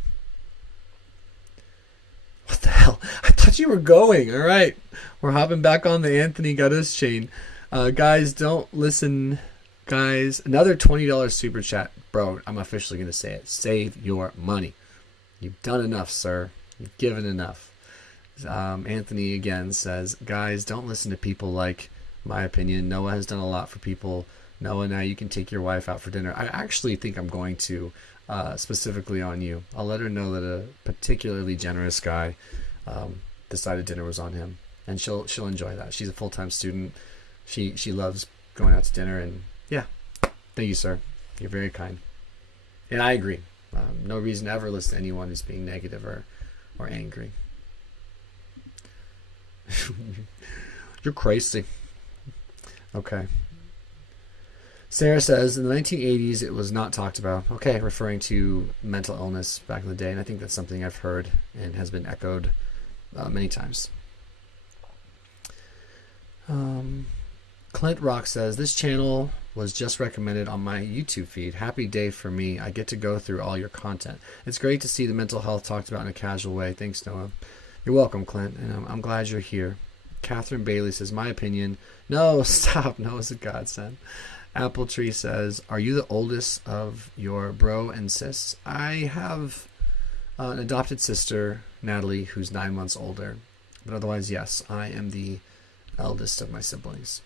What the hell? I thought you were going. All right. We're hopping back on the Anthony Gaddis chain. Guys, don't listen. Guys, another $20 super chat. Bro, I'm officially going to say it. Save your money. You've done enough, sir. You've given enough. Anthony again says, guys, don't listen to people like my opinion. Noah has done a lot for people. Noah, now you can take your wife out for dinner. I actually think I'm going to, specifically on you. I'll let her know that a particularly generous guy decided dinner was on him, and she'll enjoy that. She's a full-time student. She loves going out to dinner, and yeah, thank you, sir. You're very kind. And I agree. No reason to ever listen to anyone who's being negative or angry. You're crazy. Okay. Sarah says, in the 1980s, it was not talked about. Okay, referring to mental illness back in the day, and I think that's something I've heard and has been echoed many times. Clint Rock says, this channel was just recommended on my YouTube feed. Happy day for me. I get to go through all your content. It's great to see the mental health talked about in a casual way. Thanks, Noah. You're welcome, Clint, and I'm glad you're here. Catherine Bailey says, my opinion. No, stop. Noah's a godsend. Apple Tree says, are you the oldest of your bro and sis? I have an adopted sister, Natalie, who's 9 months older. But otherwise, yes, I am the eldest of my siblings.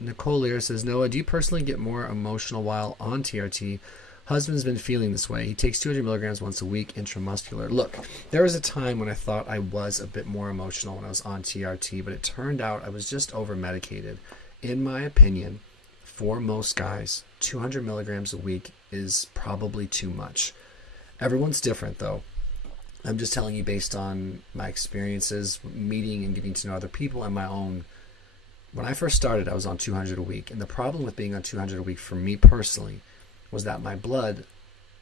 Nicole Lear says, Noah, do you personally get more emotional while on TRT? Husband's been feeling this way. He takes 200 milligrams once a week intramuscular. Look, there was a time when I thought I was a bit more emotional when I was on TRT, but it turned out I was just over-medicated. In my opinion, for most guys, 200 milligrams a week is probably too much. Everyone's different, though. I'm just telling you based on my experiences, meeting and getting to know other people and my own. When I first started, I was on 200 a week. And the problem with being on 200 a week for me personally was that my blood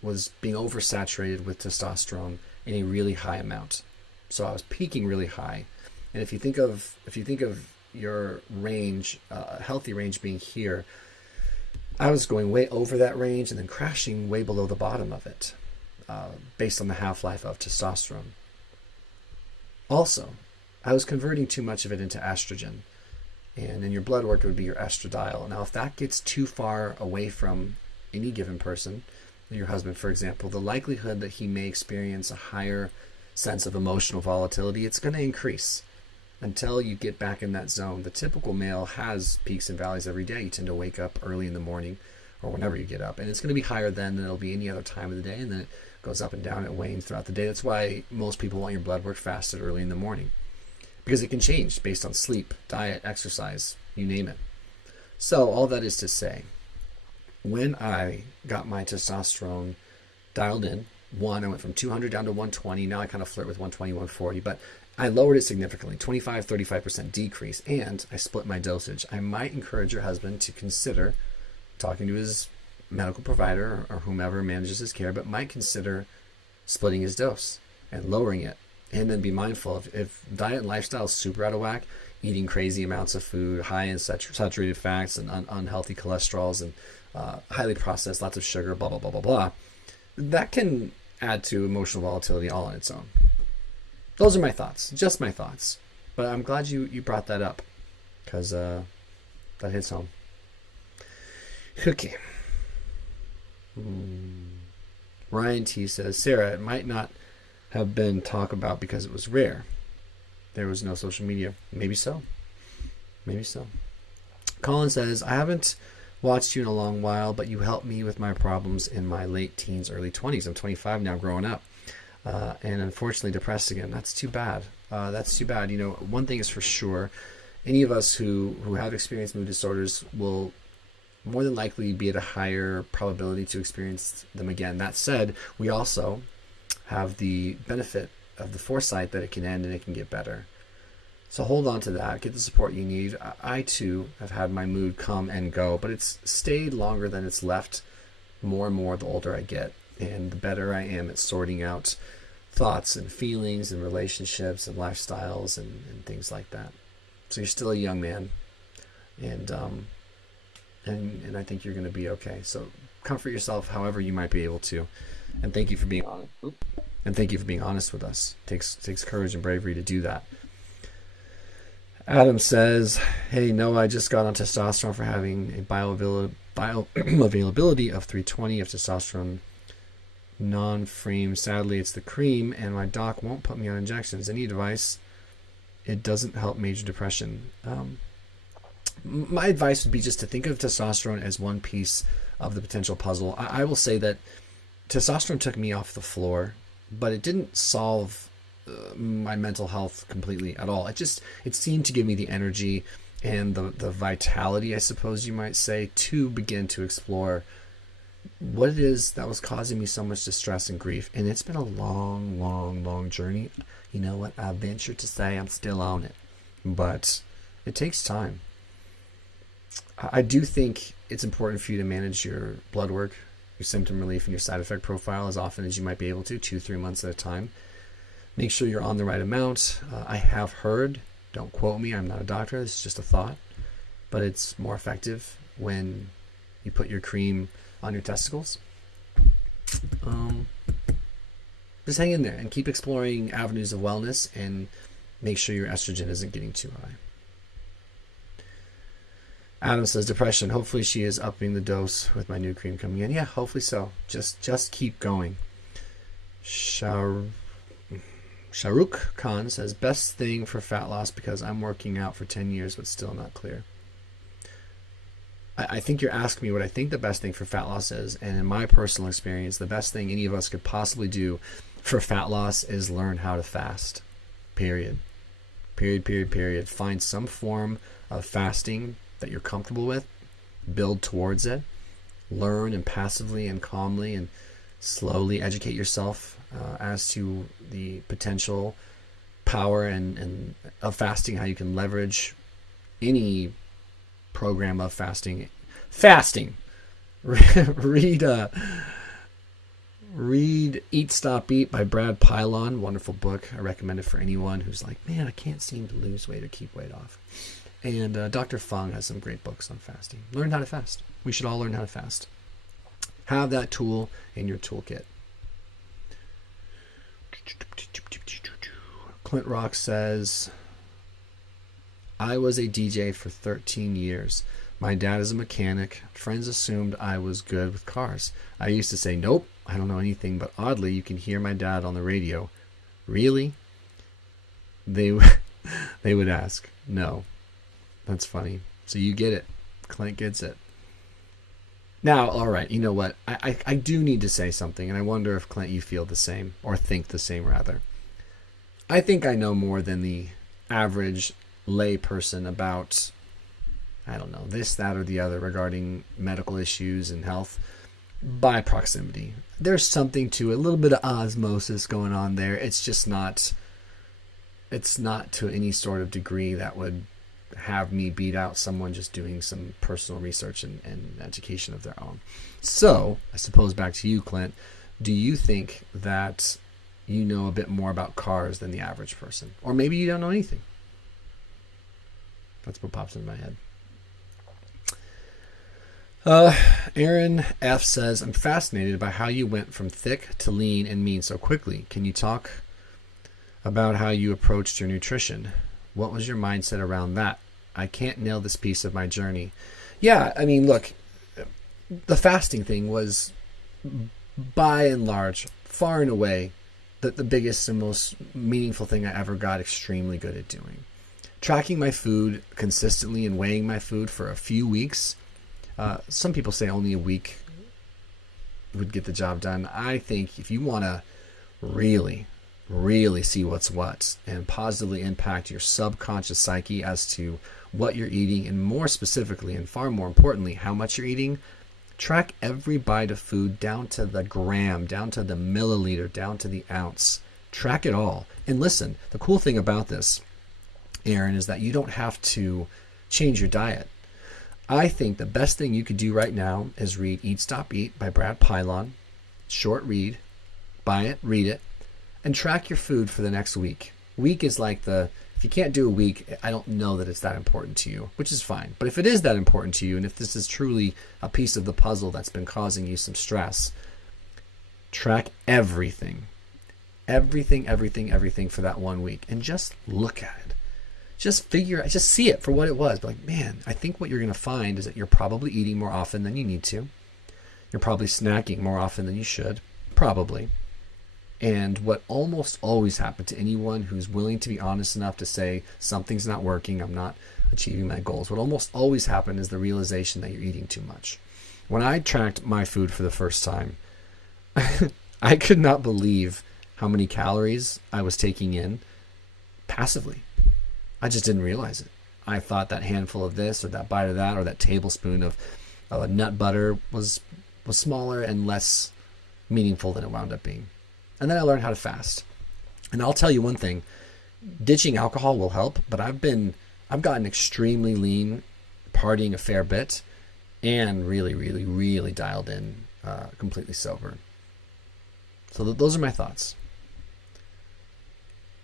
was being oversaturated with testosterone in a really high amount. So I was peaking really high. And if you think of your range, healthy range being here, I was going way over that range and then crashing way below the bottom of it. Based on the half-life of testosterone. Also, I was converting too much of it into estrogen. And in your blood work, it would be your estradiol. Now, if that gets too far away from any given person, your husband, for example, the likelihood that he may experience a higher sense of emotional volatility, it's going to increase until you get back in that zone. The typical male has peaks and valleys every day. You tend to wake up early in the morning or whenever you get up. And it's going to be higher then than it'll be any other time of the day. And then it goes up and down, it wanes throughout the day. That's why most people want your blood work fasted early in the morning, because it can change based on sleep, diet, exercise, you name it. So all that is to say, when I got my testosterone dialed in, I went from 200 down to 120. Now I kind of flirt with 120, 140, but I lowered it significantly, 25, 35% decrease, and I split my dosage. I might encourage your husband to consider talking to his medical provider or whomever manages his care, but might consider splitting his dose and lowering it. And then be mindful if diet and lifestyle is super out of whack, eating crazy amounts of food, high in saturated fats and unhealthy cholesterols and highly processed, lots of sugar, blah, blah, blah, blah, blah, that can add to emotional volatility all on its own. Those are my thoughts, just my thoughts. But I'm glad you brought that up, because that hits home. Okay. Ryan T says, Sarah, it might not have been talked about because it was rare. There was no social media. Maybe so. Maybe so. Colin says, I haven't watched you in a long while, but you helped me with my problems in my late teens, early 20s. I'm 25 now, growing up. And unfortunately depressed again. That's too bad. That's too bad. You know, one thing is for sure, any of us who have experienced mood disorders will more than likely be at a higher probability to experience them again. That said, we also have the benefit of the foresight that it can end and it can get better. So hold on to that. Get the support you need. I too have had my mood come and go, but it's stayed longer than it's left more and more the older I get. And the better I am at sorting out thoughts and feelings and relationships and lifestyles and things like that. So you're still a young man. And I think you're going to be okay. So comfort yourself however you might be able to. And thank you for being honest. And thank you for being honest with us. It takes courage and bravery to do that. Adam says, hey, no, I just got on testosterone for having a bioavailability of 320 of testosterone non-frame. Sadly, it's the cream, and my doc won't put me on injections. Any advice? It doesn't help major depression. My advice would be just to think of testosterone as one piece of the potential puzzle. I will say that testosterone took me off the floor, but it didn't solve my mental health completely at all. It seemed to give me the energy and the vitality, I suppose you might say, to begin to explore what it is that was causing me so much distress and grief. And it's been a long, long, long journey. You know what? I venture to say I'm still on it, but it takes time. I do think it's important for you to manage your blood work, your symptom relief, and your side effect profile as often as you might be able to, 2-3 months at a time. Make sure you're on the right amount. I have heard, don't quote me, I'm not a doctor, this is just a thought, but it's more effective when you put your cream on your testicles. Just hang in there and keep exploring avenues of wellness and make sure your estrogen isn't getting too high. Adam says, depression. Hopefully she is upping the dose with my new cream coming in. Yeah, hopefully so. Just keep going. Shahrukh Khan says, best thing for fat loss because I'm working out for 10 years but still not clear. I think you're asking me what I think the best thing for fat loss is. And in my personal experience, the best thing any of us could possibly do for fat loss is learn how to fast. Period. Find some form of fasting that you're comfortable with. Build towards it. Learn and passively and calmly and slowly educate yourself as to the potential power and of fasting, how you can leverage any program of fasting. Read Eat, Stop, Eat by Brad Pylon. Wonderful book. I recommend it for anyone who's like, man, I can't seem to lose weight or keep weight off. And Dr. Fung has some great books on fasting. Learn how to fast. We should all learn how to fast. Have that tool in your toolkit. Clint Rock says, I was a DJ for 13 years. My dad is a mechanic. Friends assumed I was good with cars. I used to say, nope, I don't know anything, but oddly, you can hear my dad on the radio. Really? They would ask. No. That's funny. So you get it. Clint gets it. Now, all right, you know what? I do need to say something, and I wonder if, Clint, you feel the same, or think the same, rather. I think I know more than the average lay person about, I don't know, this, that, or the other regarding medical issues and health by proximity. There's something to it, a little bit of osmosis going on there. It's just not, it's not to any sort of degree that would have me beat out someone just doing some personal research and education of their own. So, I suppose back to you, Clint. Do you think that you know a bit more about cars than the average person? Or maybe you don't know anything. That's what pops in my head. Aaron F. says, I'm fascinated by how you went from thick to lean and mean so quickly. Can you talk about how you approached your nutrition? What was your mindset around that? I can't nail this piece of my journey. Yeah, I mean, look, the fasting thing was, by and large, far and away, the biggest and most meaningful thing I ever got extremely good at doing. Tracking my food consistently and weighing my food for a few weeks. Some people say only a week would get the job done. I think if you want to really see what's what and positively impact your subconscious psyche as to what you're eating, and more specifically and far more importantly, how much you're eating, track every bite of food down to the gram, down to the milliliter, down to the ounce. Track it all. And listen, the cool thing about this, Aaron, is that you don't have to change your diet. I think the best thing you could do right now is read Eat, Stop, Eat by Brad Pylon. Short read. Buy it, read it, and track your food for the next week. Week is like if you can't do a week, I don't know that it's that important to you, which is fine. But if it is that important to you, and if this is truly a piece of the puzzle that's been causing you some stress, track everything for that 1 week and just look at it. just see it for what it was. But like, man, I think what you're going to find is that you're probably eating more often than you need to. You're probably snacking more often than you should, probably. And what almost always happens to anyone who's willing to be honest enough to say something's not working, I'm not achieving my goals, what almost always happens is the realization that you're eating too much. When I tracked my food for the first time, I could not believe how many calories I was taking in passively. I just didn't realize it. I thought that handful of this or that bite of that or that tablespoon of nut butter was smaller and less meaningful than it wound up being. And then I learned how to fast. And I'll tell you one thing, ditching alcohol will help, but I've gotten extremely lean, partying a fair bit, and really, really, really dialed in, completely sober. So those are my thoughts.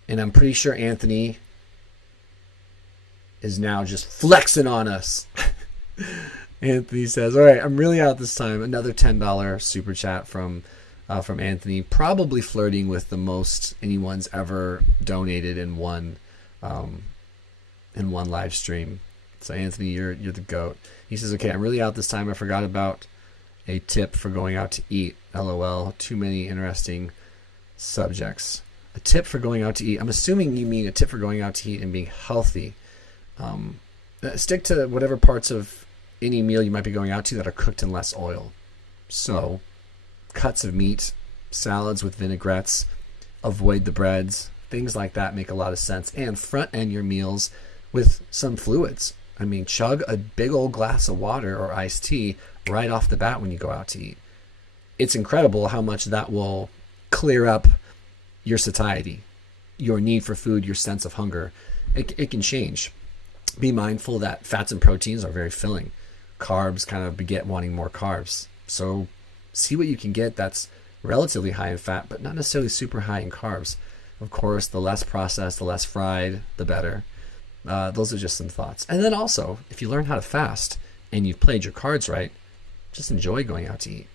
And I'm pretty sure Anthony is now just flexing on us. Anthony says, all right, I'm really out this time. Another $10 super chat from Anthony, probably flirting with the most anyone's ever donated in one live stream. So Anthony, you're the GOAT. He says, okay, I'm really out this time. I forgot about a tip for going out to eat. LOL. Too many interesting subjects. A tip for going out to eat. I'm assuming you mean a tip for going out to eat and being healthy. Stick to whatever parts of any meal you might be going out to that are cooked in less oil. So, cuts of meat, salads with vinaigrettes, avoid the breads, things like that make a lot of sense. And front end your meals with some fluids. I mean, chug a big old glass of water or iced tea right off the bat when you go out to eat. It's incredible how much that will clear up your satiety, your need for food, your sense of hunger. It can change. Be mindful that fats and proteins are very filling. Carbs kind of beget wanting more carbs. So see what you can get that's relatively high in fat, but not necessarily super high in carbs. Of course, the less processed, the less fried, the better. Those are just some thoughts. And then also, if you learn how to fast and you've played your cards right, just enjoy going out to eat.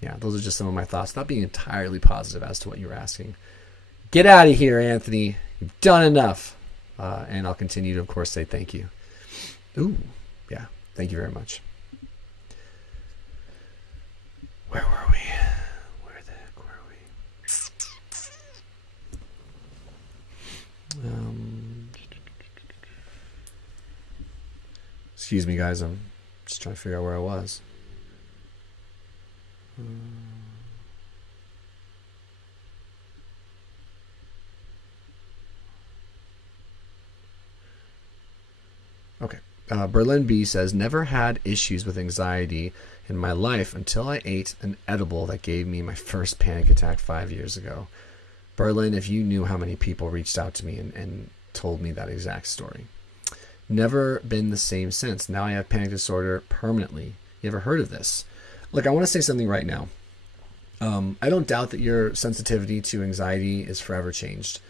Yeah, those are just some of my thoughts. Not being entirely positive as to what you were asking. Get out of here, Anthony. You've done enough. And I'll continue to, of course, say thank you. Ooh, yeah. Thank you very much. Where were we? Where the heck were we? Excuse me, guys. I'm just trying to figure out where I was. Okay. Berlin B says, never had issues with anxiety in my life until I ate an edible that gave me my first panic attack 5 years ago. Berlin, if you knew how many people reached out to me and told me that exact story. Never been the same since. Now I have panic disorder permanently. You ever heard of this? Look, I want to say something right now. I don't doubt that your sensitivity to anxiety is forever changed.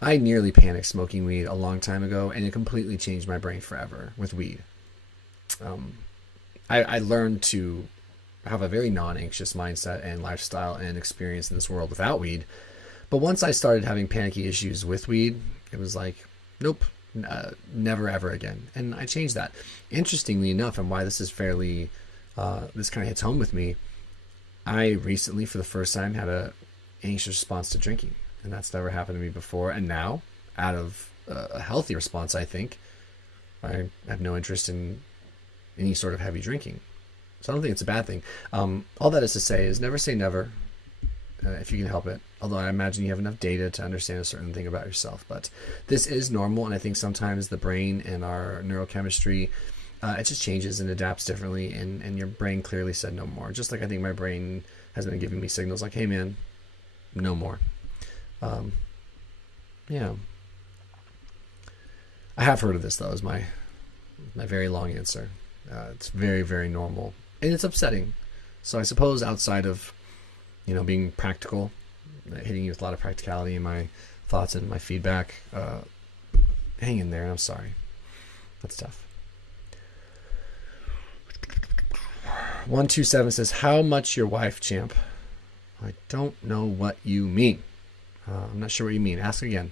I nearly panicked smoking weed a long time ago, and it completely changed my brain forever with weed. I learned to have a very non-anxious mindset and lifestyle and experience in this world without weed. But once I started having panicky issues with weed, it was like, nope, never ever again. And I changed that. Interestingly enough, and why this is fairly, this kind of hits home with me, I recently, for the first time, had a anxious response to drinking. And that's never happened to me before. And now, out of a healthy response, I think, I have no interest in any sort of heavy drinking. So I don't think it's a bad thing. All that is to say is never say never, if you can help it. Although I imagine you have enough data to understand a certain thing about yourself. But this is normal, and I think sometimes the brain and our neurochemistry, it just changes and adapts differently, and your brain clearly said no more. Just like I think my brain has been giving me signals like, hey man, no more. Yeah. I have heard of this, though, is my very long answer. It's very, very normal. And it's upsetting. So I suppose outside of, being practical, hitting you with a lot of practicality in my thoughts and my feedback, hang in there. I'm sorry. That's tough. 127 says, how much your wife, champ? I don't know what you mean. I'm not sure what you mean. Ask again.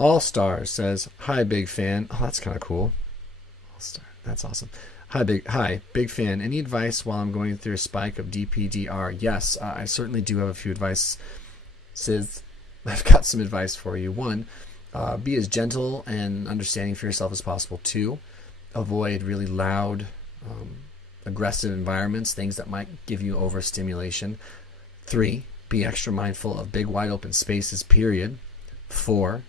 All Stars says, "Hi, big fan." Oh, that's kind of cool. All Star, that's awesome. Hi, big fan. Any advice while I'm going through a spike of DPDR? Yes, I certainly do have a few advice. I've got some advice for you. One, be as gentle and understanding for yourself as possible. Two, avoid really loud, aggressive environments, things that might give you overstimulation. Three, be extra mindful of big, wide open spaces, period. Four,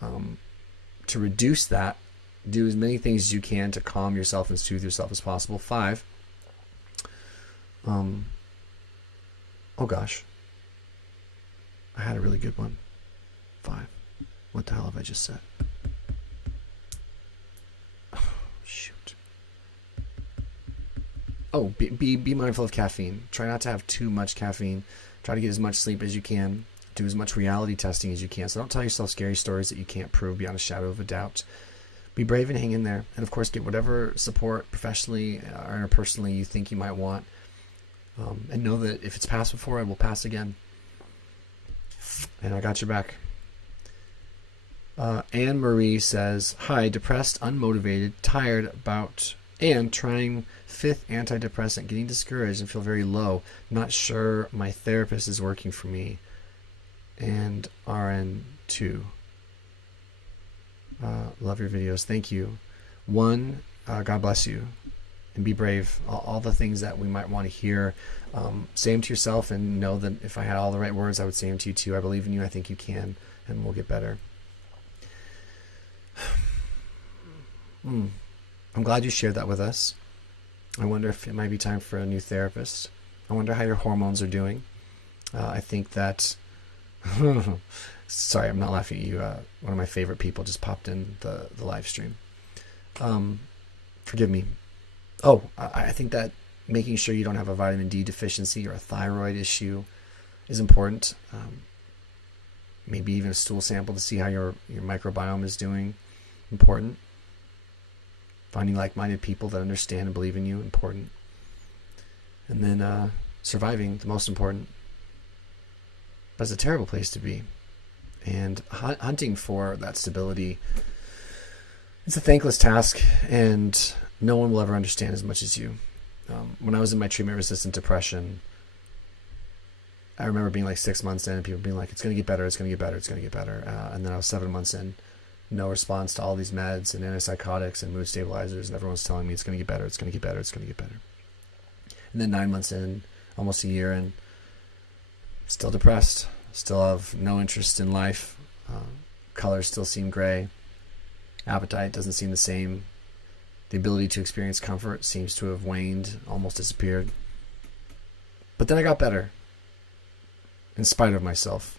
to reduce that, do as many things as you can to calm yourself and soothe yourself as possible. Five, oh gosh, I had a really good one. Five. What the hell have I just said? Oh, shoot. Oh, be mindful of caffeine. Try not to have too much caffeine. Try to get as much sleep as you can. Do as much reality testing as you can. So don't tell yourself scary stories that you can't prove beyond a shadow of a doubt. Be brave and hang in there. And of course, get whatever support professionally or interpersonally you think you might want. And know that if it's passed before, it will pass again. And I got your back. Anne Marie says, "Hi, depressed, unmotivated, tired about and trying 5th antidepressant, getting discouraged and feel very low. Not sure my therapist is working for me. And RN2. Love your videos. Thank you. One, God bless you. And be brave. All the things that we might want to hear. Say them to yourself and know that if I had all the right words, I would say them to you too. I believe in you. I think you can. And we'll get better. I'm glad you shared that with us. I wonder if it might be time for a new therapist. I wonder how your hormones are doing. I think that... Sorry, I'm not laughing at you. One of my favorite people just popped in the live stream. Forgive me. Oh, I think that making sure you don't have a vitamin D deficiency or a thyroid issue is important. Maybe even a stool sample to see how your microbiome is doing. Important. Finding like-minded people that understand and believe in you. Important. And then surviving, the most important. That's a terrible place to be. And hunting for that stability, it's a thankless task, and no one will ever understand as much as you. When I was in my treatment-resistant depression, I remember being like 6 months in and people being like, it's going to get better, it's going to get better, it's going to get better. And then I was 7 months in, no response to all these meds and anti-psychotics and mood stabilizers, and everyone's telling me it's going to get better, it's going to get better, it's going to get better. And then 9 months in, almost a year in, still depressed, still have no interest in life, colors still seem gray, appetite doesn't seem the same, the ability to experience comfort seems to have waned, almost disappeared. But then I got better, in spite of myself.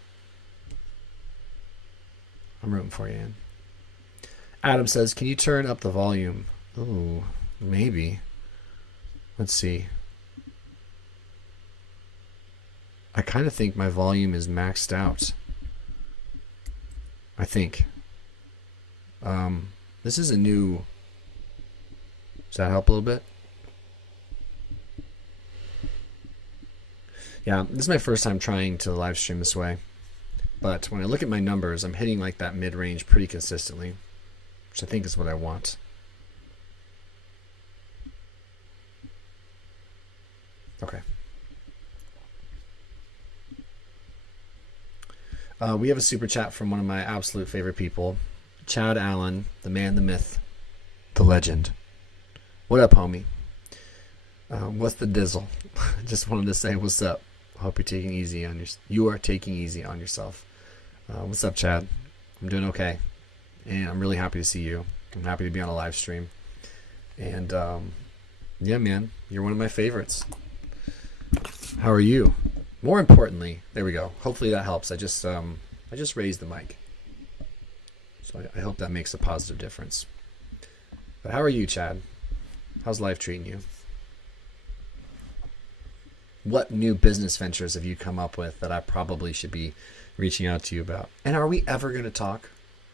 I'm rooting for you, Ann. Adam says, can you turn up the volume? Ooh, maybe. Let's see. I kind of think my volume is maxed out. I think. This is a new... Does that help a little bit? Yeah, this is my first time trying to live stream this way. But when I look at my numbers, I'm hitting like that mid-range pretty consistently, which I think is what I want. Okay. We have a super chat from one of my absolute favorite people, Chad Allen, the man, the myth, the legend. What up, homie? What's the dizzle? Just wanted to say what's up. Hope you're taking easy on you are taking easy on yourself. What's up, Chad? I'm doing okay, and I'm really happy to see you. I'm happy to be on a live stream, and yeah, man, you're one of my favorites. How are you? More importantly, there we go. Hopefully that helps. I just raised the mic, so I hope that makes a positive difference. But how are you, Chad? How's life treating you? What new business ventures have you come up with that I probably should be reaching out to you about? And are we ever going to talk?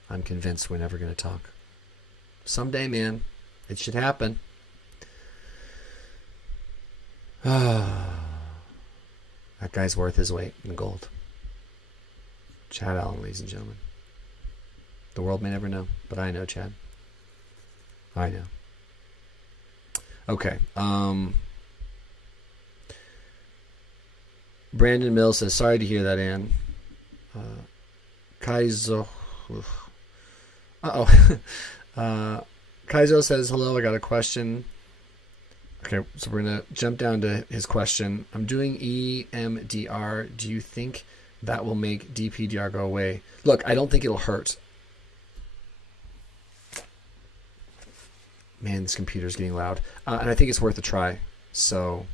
I'm convinced we're never going to talk. Someday, man, it should happen. That guy's worth his weight in gold. Chad Allen, ladies and gentlemen. The world may never know, but I know, Chad. I know. Okay. Brandon Mills says, sorry to hear that, Ann. Kaizo. Kaizo says, hello, I got a question. Okay, so we're going to jump down to his question. I'm doing EMDR. Do you think that will make DPDR go away? Look, I don't think it'll hurt. Man, this computer's getting loud. And I think it's worth a try. So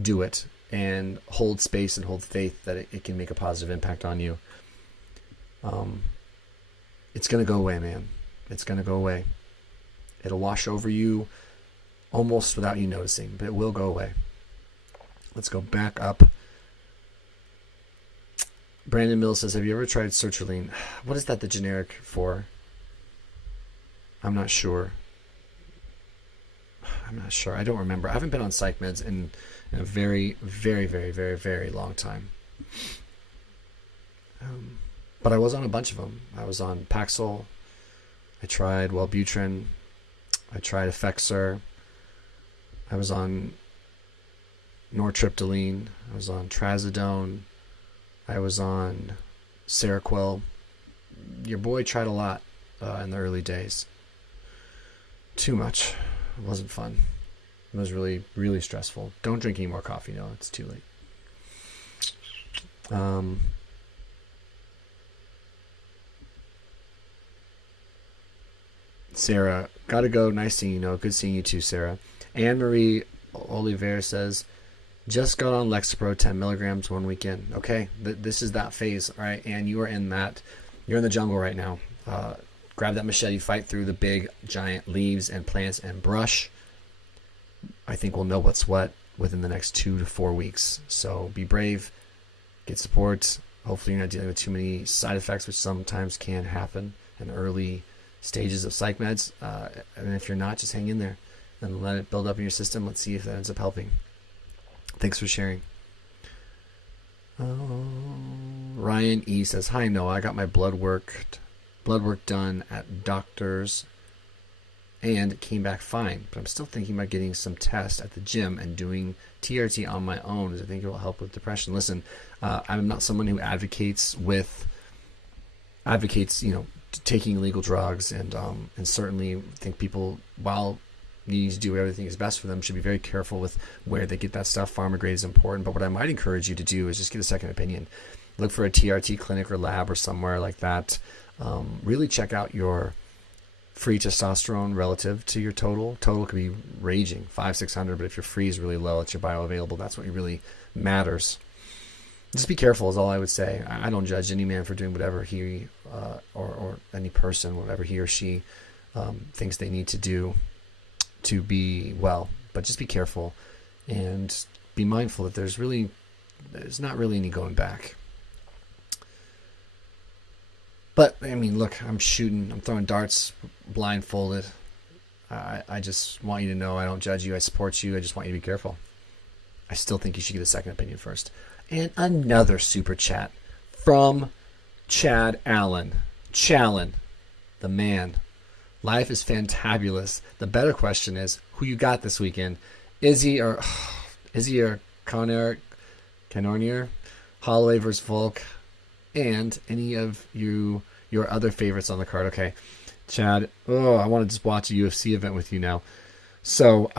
do it and hold space and hold faith that it can make a positive impact on you. It's going to go away, man. It's going to go away. It'll wash over you almost without you noticing, but it will go away. Let's go back up. Brandon Mills says, have you ever tried sertraline? What is that the generic for? I'm not sure. I don't remember. I haven't been on psych meds in a very, very, very, very, very long time. But I was on a bunch of them. I was on Paxil. I tried Wellbutrin. I tried Effexor. I was on Nortryptaline. I was on Trazodone. I was on Seroquel. Your boy tried a lot in the early days. Too much. It wasn't fun. It was really, really stressful. Don't drink any more coffee. No, it's too late. Sarah, gotta go. Nice seeing you. Good seeing you too, Sarah. Anne-Marie Oliver says, just got on Lexapro 10 milligrams one weekend. Okay, this is that phase, all right? And you are in that. You're in the jungle right now. Grab that machete, fight through the big, giant leaves and plants and brush. I think we'll know what's what within the next 2 to 4 weeks. So be brave, get support. Hopefully you're not dealing with too many side effects, which sometimes can happen in early stages of psych meds. And if you're not, just hang in there and let it build up in your system. Let's see if that ends up helping. Thanks for sharing. Ryan E says, hi Noah, I got my blood work done at doctor's and it came back fine, but I'm still thinking about getting some tests at the gym and doing TRT on my own, as I think it will help with depression. Listen, I'm not someone who advocates taking illegal drugs, and certainly think people, while needing to do everything is best for them, should be very careful with where they get that stuff. Pharma grade is important, but what I might encourage you to do is just get a second opinion. Look for a TRT clinic or lab or somewhere like that. Really check out your free testosterone relative to your total. Total could be raging, 500-600, but if your free is really low, it's your bioavailable. That's what really matters. Just be careful is all I would say. I don't judge any man for doing whatever he or any person, whatever he or she thinks they need to do to be well. But just be careful and be mindful that there's not really any going back. But, I mean, look, I'm throwing darts blindfolded. I just want you to know I don't judge you. I support you. I just want you to be careful. I still think you should get a second opinion first. And another super chat from Chad Allen. Challen, the man. Life is fantabulous. The better question is, who you got this weekend? Izzy or Canornier, Holloway versus Volk, and any of your other favorites on the card. Okay, Chad, I want to just watch a UFC event with you now. So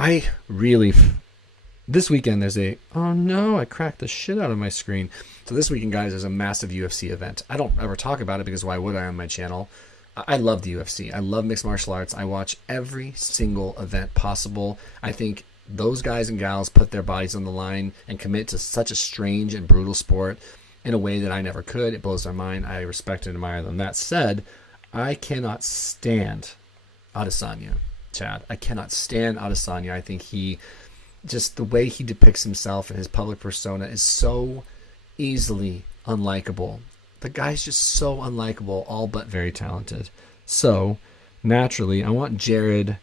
this weekend I cracked the shit out of my screen. So this weekend, guys, there's a massive UFC event. I don't ever talk about it because why would I on my channel? I love the UFC. I love mixed martial arts. I watch every single event possible. I think those guys and gals put their bodies on the line and commit to such a strange and brutal sport in a way that I never could. It blows my mind. I respect and admire them. That said, I cannot stand Adesanya, Chad. I cannot stand Adesanya. I think just the way he depicts himself and his public persona is so easily unlikable. The guy's just so unlikable, all but very talented. So, naturally, I want Jared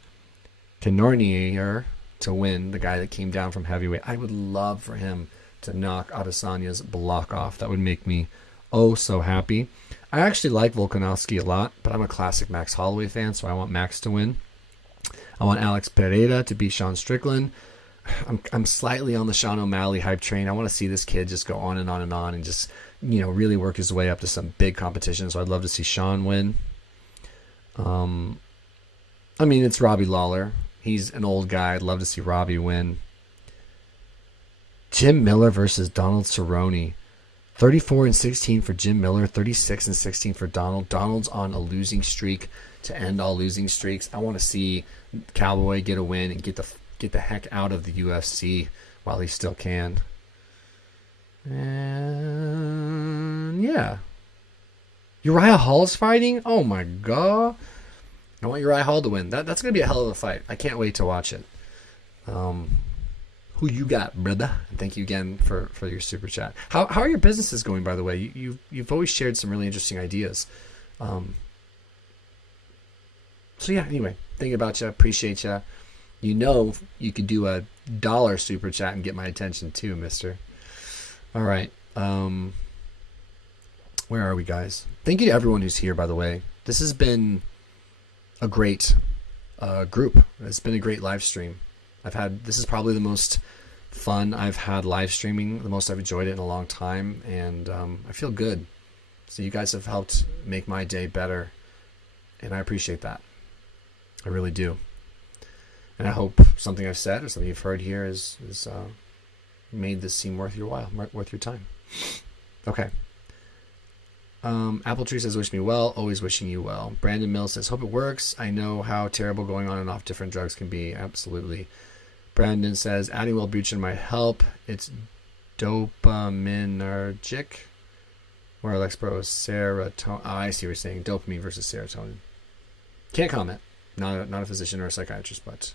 Cannonier to win, the guy that came down from heavyweight. I would love for him to knock Adesanya's block off. That would make me so happy. I actually like Volkanovski a lot, but I'm a classic Max Holloway fan, so I want Max to win. I want Alex Pereira to beat Sean Strickland. I'm slightly on the Sean O'Malley hype train. I want to see this kid just go on and on and on and just, really work his way up to some big competition. So I'd love to see Sean win. It's Robbie Lawler. He's an old guy. I'd love to see Robbie win. Jim Miller versus Donald Cerrone. 34-16 for Jim Miller. 36-16 for Donald. Donald's on a losing streak to end all losing streaks. I want to see Cowboy get a win and get the heck out of the UFC while he still can. And yeah. Uriah Hall's fighting? Oh my god. I want Uriah Hall to win. That's going to be a hell of a fight. I can't wait to watch it. Who you got, brother? And thank you again for your super chat. How are your businesses going, by the way? You've always shared some really interesting ideas. So yeah, anyway, thinking about you. Appreciate you. You could do a $1 super chat and get my attention too, mister. All right. Where are we, guys? Thank you to everyone who's here, by the way. This has been a great group. It's been a great live stream. This is probably the most fun I've had live streaming, the most I've enjoyed it in a long time, and I feel good. So you guys have helped make my day better, and I appreciate that. I really do. And I hope something I've said or something you've heard here is made this seem worth your while, worth your time. Okay. Apple Tree says, wish me well. Always wishing you well. Brandon Mills says, hope it works. I know how terrible going on and off different drugs can be. Absolutely. Brandon says, adding Wellbutrin might help. It's dopaminergic. Where Lexpro is serotonin. Oh, I see what you're saying. Dopamine versus serotonin. Can't comment. Not a physician or a psychiatrist, but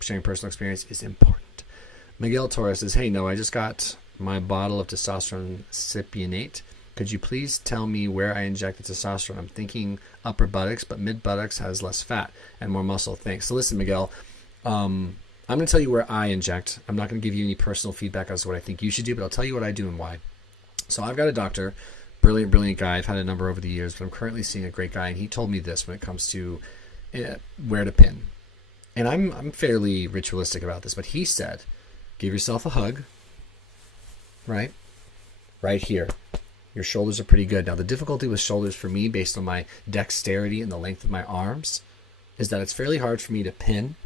sharing personal experience is important. Miguel Torres says, hey, no, I just got my bottle of testosterone cypionate. Could you please tell me where I inject the testosterone? I'm thinking upper buttocks, but mid buttocks has less fat and more muscle. Thanks. So listen, Miguel, I'm going to tell you where I inject. I'm not going to give you any personal feedback as to what I think you should do, but I'll tell you what I do and why. So I've got a doctor, brilliant guy. I've had a number over the years, but I'm currently seeing a great guy, and he told me this when it comes to where to pin. And I'm fairly ritualistic about this, but he said, give yourself a hug, right here. Your shoulders are pretty good. Now, the difficulty with shoulders for me, based on my dexterity and the length of my arms, is that it's fairly hard for me to pin,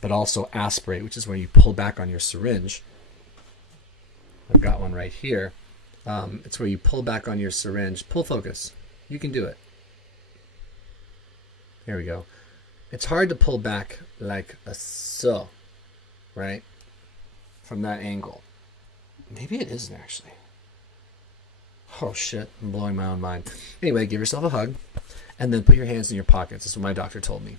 but also aspirate, which is where you pull back on your syringe. I've got one right here. It's where you pull back on your syringe. Pull focus. You can do it. There we go. It's hard to pull back like so, right? From that angle. Maybe it isn't actually. Oh shit, I'm blowing my own mind. Anyway, give yourself a hug and then put your hands in your pockets. That's what my doctor told me.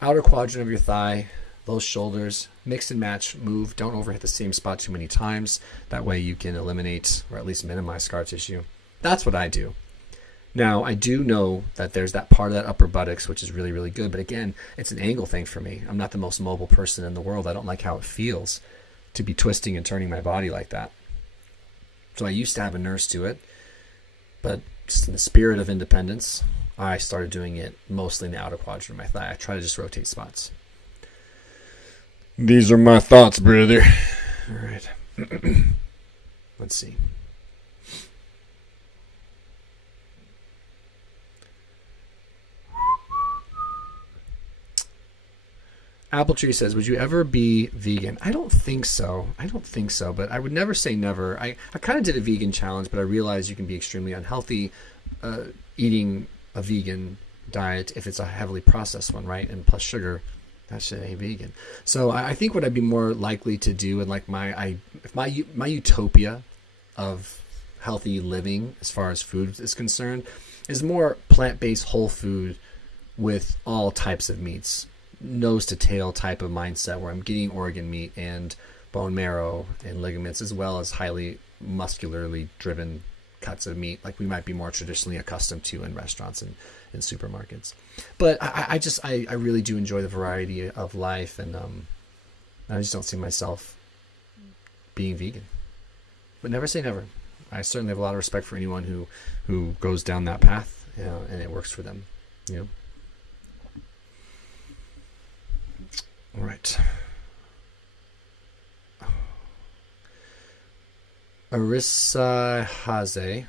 Outer quadrant of your thigh, those shoulders, mix and match, move. Don't overhit the same spot too many times. That way you can eliminate or at least minimize scar tissue. That's what I do. Now, I do know that there's that part of that upper buttocks, which is really, really good. But again, it's an angle thing for me. I'm not the most mobile person in the world. I don't like how it feels to be twisting and turning my body like that. So I used to have a nurse do it, but just in the spirit of independence, I started doing it mostly in the outer quadrant of my thigh. I try to just rotate spots. These are my thoughts, brother. All right. Let's see. Apple Tree says, would you ever be vegan? I don't think so, but I would never say never. I kind of did a vegan challenge, but I realized you can be extremely unhealthy eating a vegan diet if it's a heavily processed one, right? And plus sugar, that shit ain't vegan. So I think what I'd be more likely to do, and like my utopia of healthy living as far as food is concerned, is more plant-based whole food with all types of meats. Nose to tail type of mindset where I'm getting organ meat and bone marrow and ligaments, as well as highly muscularly driven cuts of meat like we might be more traditionally accustomed to in restaurants and in supermarkets. But I really do enjoy the variety of life, and I just don't see myself being vegan. But never say never. I certainly have a lot of respect for anyone who goes down that path, and it works for them. All right. Arissa Haze.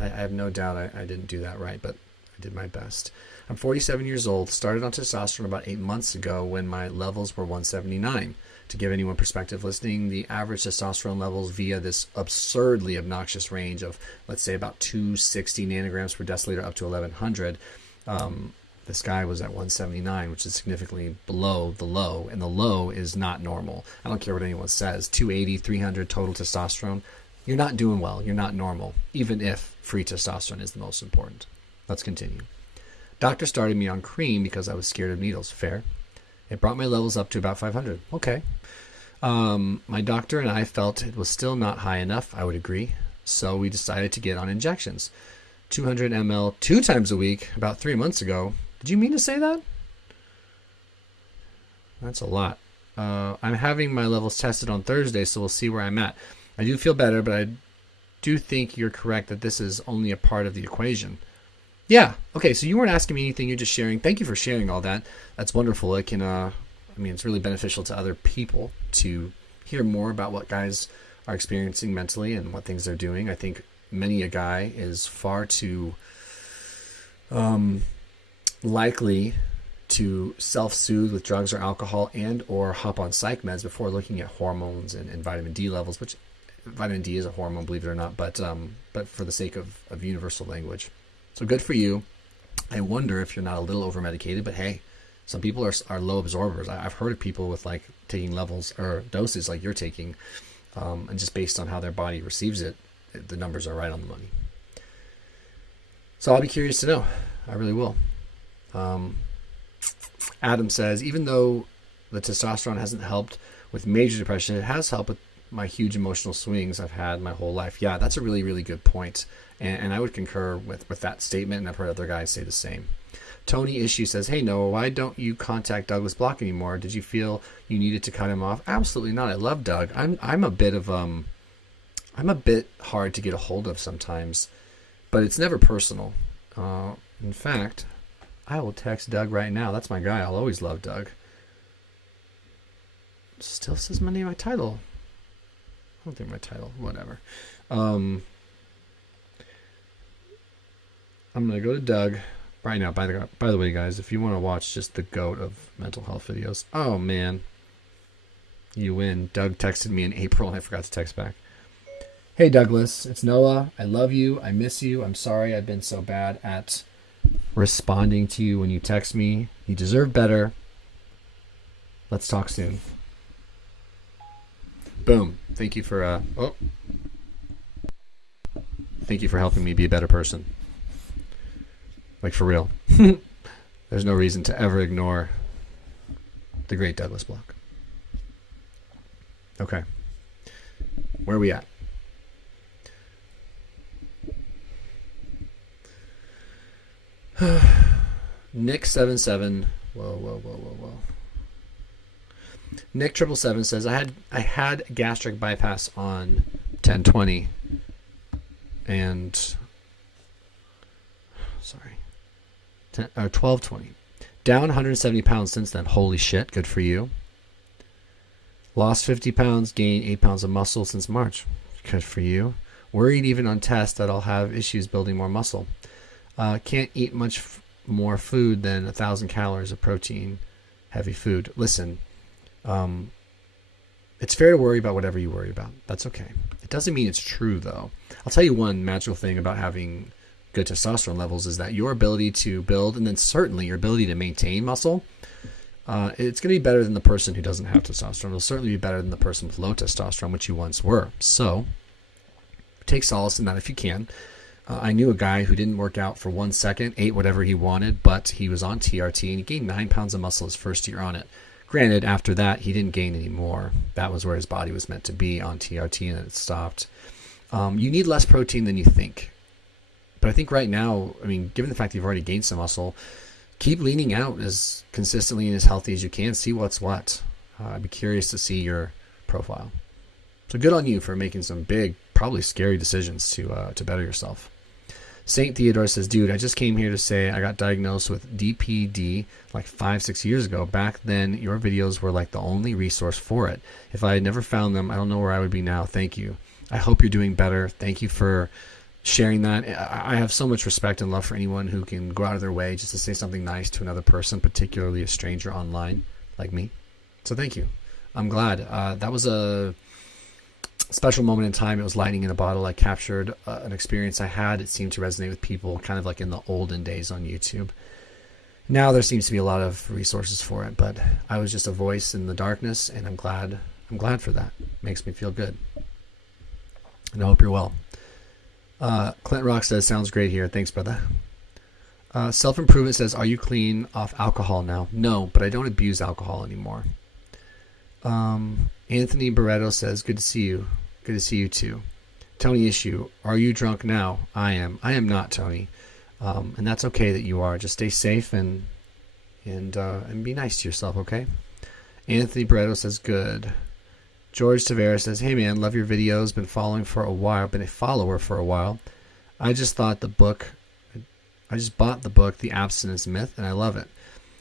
I have no doubt I didn't do that right, but I did my best. I'm 47 years old, started on testosterone about 8 months ago when my levels were 179. To give anyone perspective listening, the average testosterone levels via this absurdly obnoxious range of, let's say, about 260 nanograms per deciliter up to 1100. This guy was at 179, which is significantly below the low, and the low is not normal. I don't care what anyone says. 280, 300 total testosterone. You're not doing well. You're not normal, even if free testosterone is the most important. Let's continue. Doctor started me on cream because I was scared of needles. Fair. It brought my levels up to about 500. Okay. My doctor and I felt it was still not high enough. I would agree. So we decided to get on injections. 200 ml 2 times a week about 3 months ago. Did you mean to say that? That's a lot. I'm having my levels tested on Thursday, so we'll see where I'm at. I do feel better, but I do think you're correct that this is only a part of the equation. Yeah. Okay. So you weren't asking me anything. You're just sharing. Thank you for sharing all that. That's wonderful. It can, it's really beneficial to other people to hear more about what guys are experiencing mentally and what things they're doing. I think many a guy is far too likely to self-soothe with drugs or alcohol and or hop on psych meds before looking at hormones and vitamin D levels, which vitamin D is a hormone, believe it or not, but for the sake of universal language. So good for you. I wonder if you're not a little over-medicated, but hey, some people are low absorbers. I've heard of people with like taking levels or doses like you're taking, and just based on how their body receives it, the numbers are right on the money. So I'll be curious to know. I really will. Adam says, even though the testosterone hasn't helped with major depression, it has helped with my huge emotional swings I've had my whole life. Yeah, that's a really, really good point. And I would concur with that statement, and I've heard other guys say the same. Tony Issue says, hey, Noah, why don't you contact Douglas Block anymore? Did you feel you needed to cut him off? Absolutely not. I love Doug. I'm a bit hard to get a hold of sometimes, but it's never personal. In fact, I will text Doug right now. That's my guy. I'll always love Doug. Still says my name, my title. I don't think my title. Whatever. I'm going to go to Doug right now. By the way, guys, if you want to watch just the GOAT of mental health videos. Oh, man. You win. Doug texted me in April, and I forgot to text back. Hey, Douglas. It's Noah. I love you. I miss you. I'm sorry I've been so bad at responding to you when you text me. You deserve better. Let's talk soon. Boom. Thank you for thank you for helping me be a better person. Like, for real. There's no reason to ever ignore the great Douglas Block. Okay. Where are we at? Nick77. Whoa. Nick777 says, I had gastric bypass on 10/20 and 12/20. Down 170 pounds since then. Holy shit, good for you. Lost 50 pounds, gained 8 pounds of muscle since March. Good for you. Worried even on tests that I'll have issues building more muscle. Can't eat much more food than 1,000 calories of protein, heavy food. Listen, it's fair to worry about whatever you worry about. That's okay. It doesn't mean it's true, though. I'll tell you one magical thing about having good testosterone levels is that your ability to build, and then certainly your ability to maintain muscle, it's going to be better than the person who doesn't have testosterone. It'll certainly be better than the person with low testosterone, which you once were. So take solace in that if you can. I knew a guy who didn't work out for 1 second, ate whatever he wanted, but he was on TRT and he gained 9 pounds of muscle his first year on it. Granted, after that, he didn't gain any more. That was where his body was meant to be on TRT, and it stopped. You need less protein than you think. But I think right now, given the fact that you've already gained some muscle, keep leaning out as consistently and as healthy as you can. See what's what. I'd be curious to see your profile. So good on you for making some big probably scary decisions to better yourself. St. Theodore says, dude, I just came here to say I got diagnosed with DPD like 5-6 years ago. Back then, your videos were like the only resource for it. If I had never found them, I don't know where I would be now. Thank you. I hope you're doing better. Thank you for sharing that. I have so much respect and love for anyone who can go out of their way just to say something nice to another person, particularly a stranger online like me. So thank you. I'm glad. That was a special moment in time. It was lightning in a bottle. I captured an experience I had. It seemed to resonate with people kind of like in the olden days on YouTube. Now there seems to be a lot of resources for it, but I was just a voice in the darkness, and I'm glad for that. It makes me feel good. And I hope you're well. Clint Rock says, sounds great here. Thanks, brother. Self-improvement says, are you clean off alcohol now? No, but I don't abuse alcohol anymore. Anthony Barreto says, good to see you. Good to see you too. Tony Issue, are you drunk now? I am. I am not, Tony. And that's okay that you are. Just stay safe and be nice to yourself, okay? Anthony Barreto says, good. George Tavera says, hey man, love your videos. Been following for a while. Been a follower for a while. I just bought the book, The Abstinence Myth, and I love it.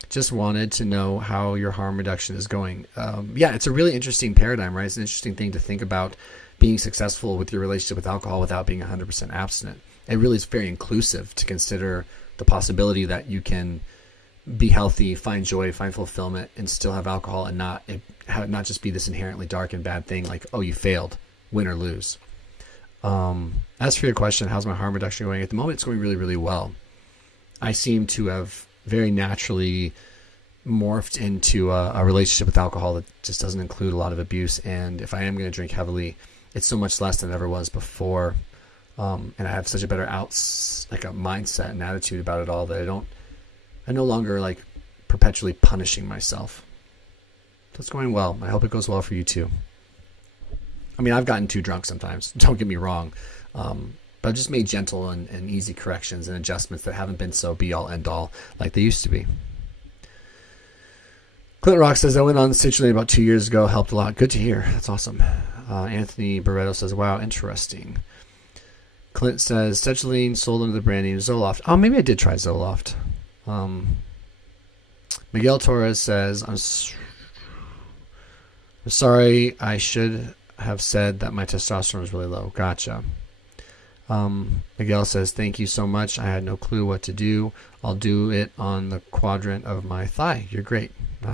Just wanted to know how your harm reduction is going. Yeah, it's a really interesting paradigm, right? It's an interesting thing to think about being successful with your relationship with alcohol without being 100% abstinent. It really is very inclusive to consider the possibility that you can be healthy, find joy, find fulfillment, and still have alcohol and not just be this inherently dark and bad thing like, oh, you failed, win or lose. As for your question, how's my harm reduction going? At the moment, it's going really, really well. I seem to have very naturally morphed into a relationship with alcohol that just doesn't include a lot of abuse. And if I am going to drink heavily, it's so much less than it ever was before. And I have such a better a mindset and attitude about it all that I no longer like perpetually punishing myself. So it's going well. I hope it goes well for you too. I mean, I've gotten too drunk sometimes. Don't get me wrong. But I've just made gentle and easy corrections and adjustments that haven't been so be-all, end-all like they used to be. Clint Rock says, I went on the Citrulline about 2 years ago. Helped a lot. Good to hear. That's awesome. Anthony Barreto says, wow, interesting. Clint says, Citrulline sold under the brand name Zoloft. Oh, maybe I did try Zoloft. Miguel Torres says, I'm sorry. I should have said that my testosterone was really low. Gotcha. Miguel says, thank you so much. I had no clue what to do. I'll do it on the quadrant of my thigh. You're great.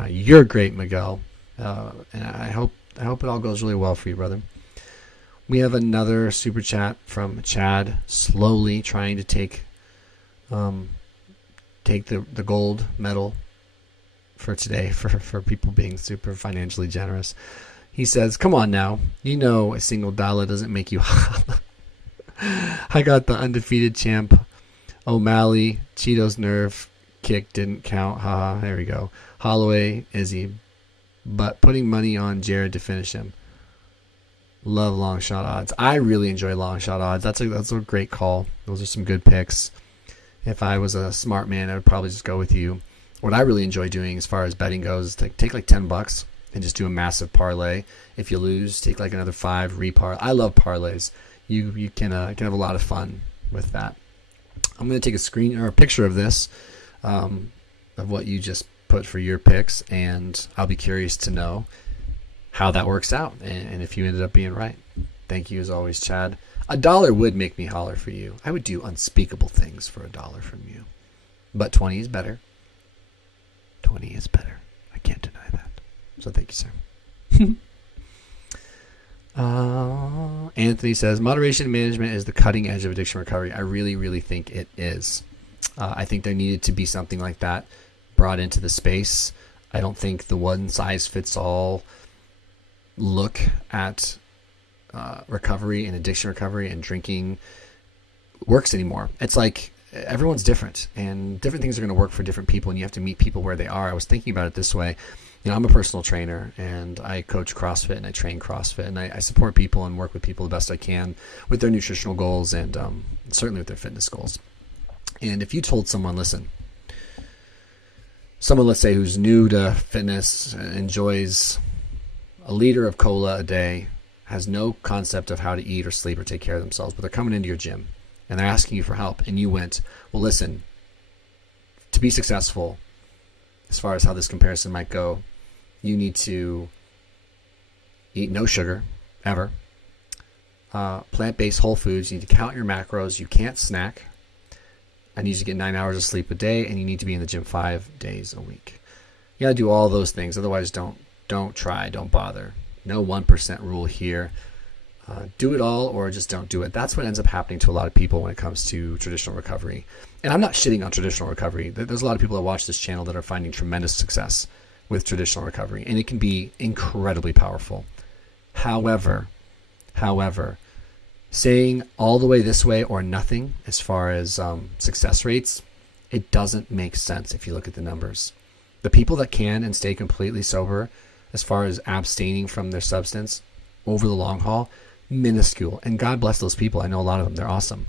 You're great, Miguel. And I hope it all goes really well for you, brother. We have another super chat from Chad, slowly trying to take the gold medal for today for people being super financially generous. He says, come on now. You know a single dollar doesn't make you holla. I got the undefeated champ O'Malley. Cheeto's nerve kick didn't count. Haha, there we go. Holloway, Izzy. But putting money on Jared to finish him. Love long shot odds. I really enjoy long shot odds. That's a great call. Those are some good picks. If I was a smart man, I would probably just go with you. What I really enjoy doing as far as betting goes is take like $10 and just do a massive parlay. If you lose, take like another 5, reparlay. I love parlays. You can have a lot of fun with that. I'm going to take a screen or a picture of this, of what you just put for your picks, and I'll be curious to know how that works out and if you ended up being right. Thank you as always, Chad. $1 would make me holler for you. I would do unspeakable things for $1 from you. But 20 is better. 20 is better. I can't deny that. So thank you, sir. Anthony says, moderation management is the cutting edge of addiction recovery. I really, really think it is. I think there needed to be something like that brought into the space. I don't think the one-size-fits-all look at recovery and addiction recovery and drinking works anymore. It's like everyone's different, and different things are going to work for different people, and you have to meet people where they are. I was thinking about it this way. You know, I'm a personal trainer, and I coach CrossFit, and I train CrossFit, and I support people and work with people the best I can with their nutritional goals and certainly with their fitness goals. And if you told someone, listen, someone, let's say, who's new to fitness, enjoys a liter of cola a day, has no concept of how to eat or sleep or take care of themselves, but they're coming into your gym and they're asking you for help, and you went, well, listen, to be successful, as far as how this comparison might go, you need to eat no sugar, ever. Plant-based whole foods. You need to count your macros. You can't snack. I need you to get 9 hours of sleep a day, and you need to be in the gym 5 days a week. You got to do all those things. Otherwise, don't try. Don't bother. No 1% rule here. Do it all or just don't do it. That's what ends up happening to a lot of people when it comes to traditional recovery. And I'm not shitting on traditional recovery. There's a lot of people that watch this channel that are finding tremendous success with traditional recovery, and it can be incredibly powerful. However, saying all the way this way or nothing as far as success rates, it doesn't make sense if you look at the numbers. The people that can and stay completely sober as far as abstaining from their substance over the long haul, minuscule. And God bless those people. I know a lot of them. They're awesome.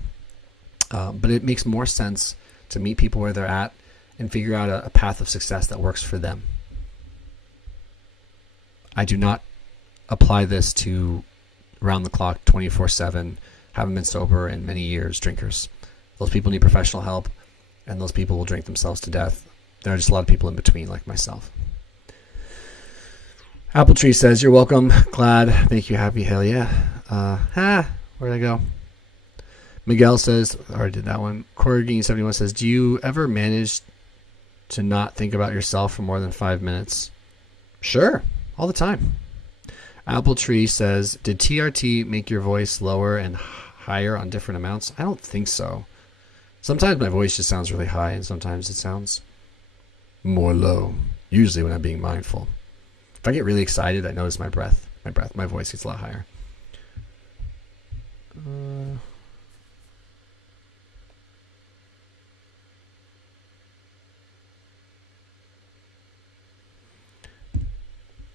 But it makes more sense to meet people where they're at and figure out a path of success that works for them. I do not apply this to round the clock, 24/7, haven't been sober in many years drinkers. Those people need professional help, and those people will drink themselves to death. There are just a lot of people in between, like myself. Apple Tree says, you're welcome. Glad. Make you happy. Hell yeah. Where'd I go? Miguel says, I already did that one. Corrigan71 says, do you ever manage to not think about yourself for more than 5 minutes? Sure. All the time. Apple Tree says, did TRT make your voice lower and higher on different amounts? I don't think so. Sometimes my voice just sounds really high, and sometimes it sounds more low, usually when I'm being mindful. If I get really excited, I notice my voice gets a lot higher.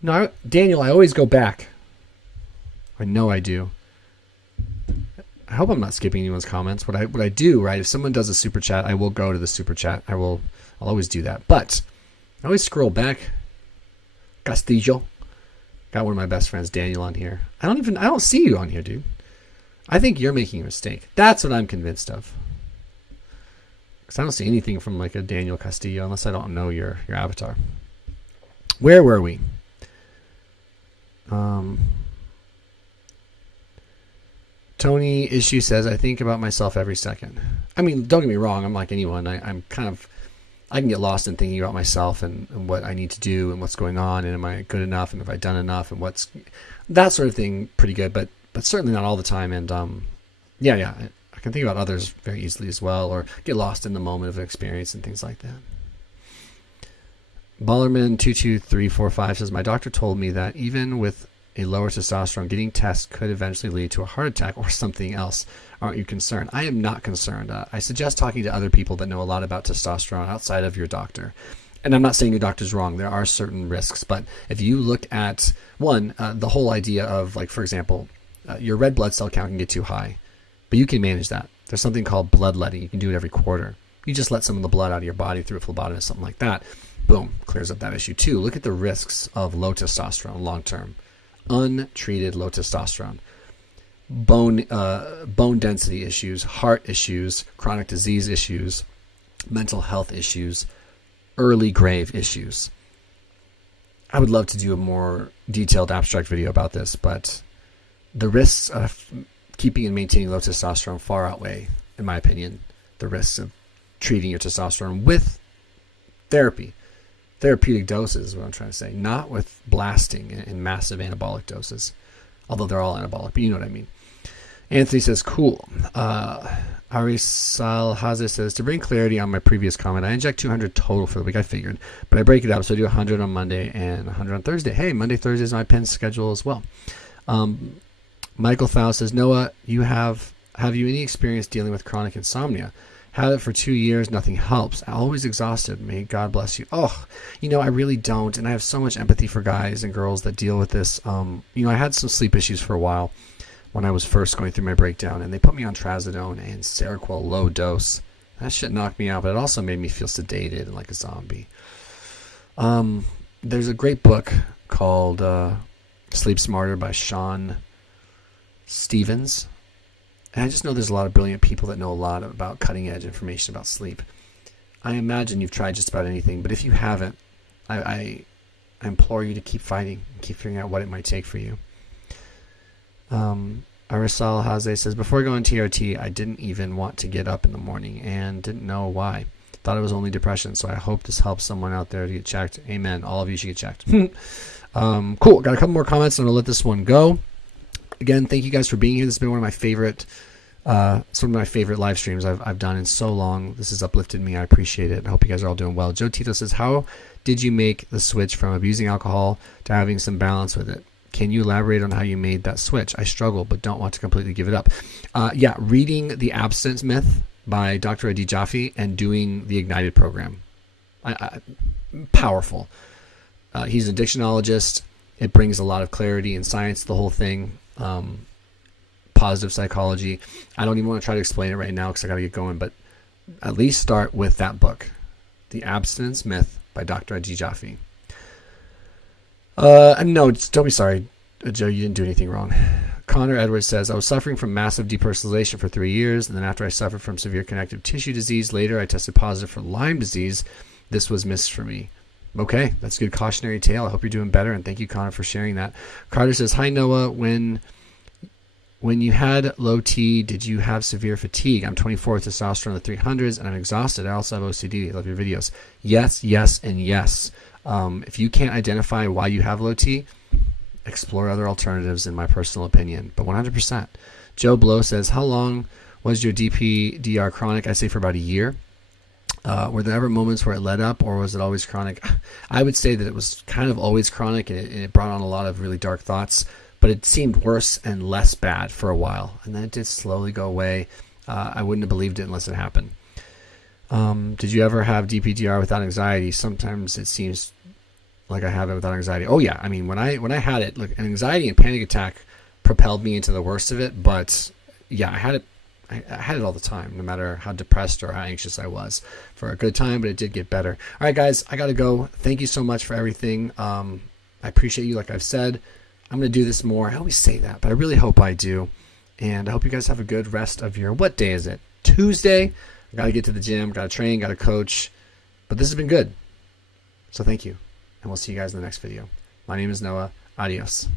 No, Daniel, I always go back. I know I do. I hope I'm not skipping anyone's comments. What I do, right, if someone does a super chat, I will go to the super chat. I'll always do that. But I always scroll back. Castillo. Got one of my best friends, Daniel, on here. I don't see you on here, dude. I think you're making a mistake. That's what I'm convinced of. Because I don't see anything from like a Daniel Castillo unless I don't know your avatar. Where were we? Tony Issue says, I think about myself every second. I mean, don't get me wrong. I'm like anyone. I can get lost in thinking about myself and what I need to do and what's going on and am I good enough and have I done enough and what's that sort of thing. Pretty good, but certainly not all the time. And I can think about others very easily as well, or get lost in the moment of an experience and things like that. Ballerman22345 says, my doctor told me that even with a lower testosterone, getting tests could eventually lead to a heart attack or something else. Aren't you concerned? I am not concerned. I suggest talking to other people that know a lot about testosterone outside of your doctor. And I'm not saying your doctor's wrong. There are certain risks. But if you look at, the whole idea of, like, for example, your red blood cell count can get too high. But you can manage that. There's something called bloodletting. You can do it every quarter. You just let some of the blood out of your body through a phlebotomist, something like that. Boom, clears up that issue too. Look at the risks of low testosterone long term. Untreated low testosterone. Bone density issues, heart issues, chronic disease issues, mental health issues, early grave issues. I would love to do a more detailed abstract video about this, but the risks of keeping and maintaining low testosterone far outweigh, in my opinion, the risks of treating your testosterone with therapy. Therapeutic doses is what I'm trying to say, not with blasting in massive anabolic doses, although they're all anabolic, but you know what I mean. Anthony says, cool. Arisal Haze says, to bring clarity on my previous comment, I inject 200 total for the week, I figured, but I break it up, so I do 100 on Monday and 100 on Thursday. Hey, Monday, Thursday is my pen schedule as well. Michael Thau says, Noah, have you any experience dealing with chronic insomnia? Had it for 2 years, nothing helps. Always exhausted. May God bless you. Oh, I really don't. And I have so much empathy for guys and girls that deal with this. I had some sleep issues for a while when I was first going through my breakdown. And they put me on trazodone and Seroquel low dose. That shit knocked me out, but it also made me feel sedated and like a zombie. There's a great book called Sleep Smarter by Sean Stevens. And I just know there's a lot of brilliant people that know a lot about cutting edge information about sleep. I imagine you've tried just about anything, but if you haven't, I implore you to keep fighting, keep figuring out what it might take for you. Arisal Haze says, before going TRT, I didn't even want to get up in the morning and didn't know why. Thought it was only depression, so I hope this helps someone out there to get checked. Amen. All of you should get checked. Cool. Got a couple more comments, and I'll let this one go. Again, thank you guys for being here. This has been one of my favorite, some of my favorite live streams I've done in so long. This has uplifted me. I appreciate it. I hope you guys are all doing well. Joe Tito says, how did you make the switch from abusing alcohol to having some balance with it? Can you elaborate on how you made that switch? I struggle, but don't want to completely give it up. Yeah, reading The Abstinence Myth by Dr. Adi Jaffe and doing the Ignited program. Powerful. He's an addictionologist. It brings a lot of clarity and science to the whole thing. Positive psychology. I don't even want to try to explain it right now because I got to get going, but at least start with that book, The Abstinence Myth by Dr. Adi Jaffe. No, don't be sorry, Joe, you didn't do anything wrong. Connor Edwards says, I was suffering from massive depersonalization for 3 years, and then after I suffered from severe connective tissue disease, later I tested positive for Lyme disease. This was missed for me. Okay, that's a good cautionary tale. I hope you're doing better, and thank you, Connor, for sharing that. Carter says, hi, Noah. When you had low T, did you have severe fatigue? I'm 24 with testosterone in the 300s, and I'm exhausted. I also have OCD. I love your videos. Yes, yes, and yes. If you can't identify why you have low T, explore other alternatives, in my personal opinion, but 100%. Joe Blow says, how long was your DPDR chronic? I say for about a year. Were there ever moments where it let up, or was it always chronic? I would say that it was kind of always chronic, and it brought on a lot of really dark thoughts, but it seemed worse and less bad for a while, and then it did slowly go away. I wouldn't have believed it unless it happened. Did you ever have DPDR without anxiety? Sometimes it seems like I have it without anxiety. Oh yeah, I mean, when I had it, look, an anxiety and panic attack propelled me into the worst of it, but yeah, I had it all the time, no matter how depressed or how anxious I was, for a good time, but it did get better. All right, guys, I got to go. Thank you so much for everything. I appreciate you, like I've said. I'm going to do this more. I always say that, but I really hope I do. And I hope you guys have a good rest of your, what day is it? Tuesday. I got to get to the gym, got to train, got to coach. But this has been good. So thank you. And we'll see you guys in the next video. My name is Noah. Adios.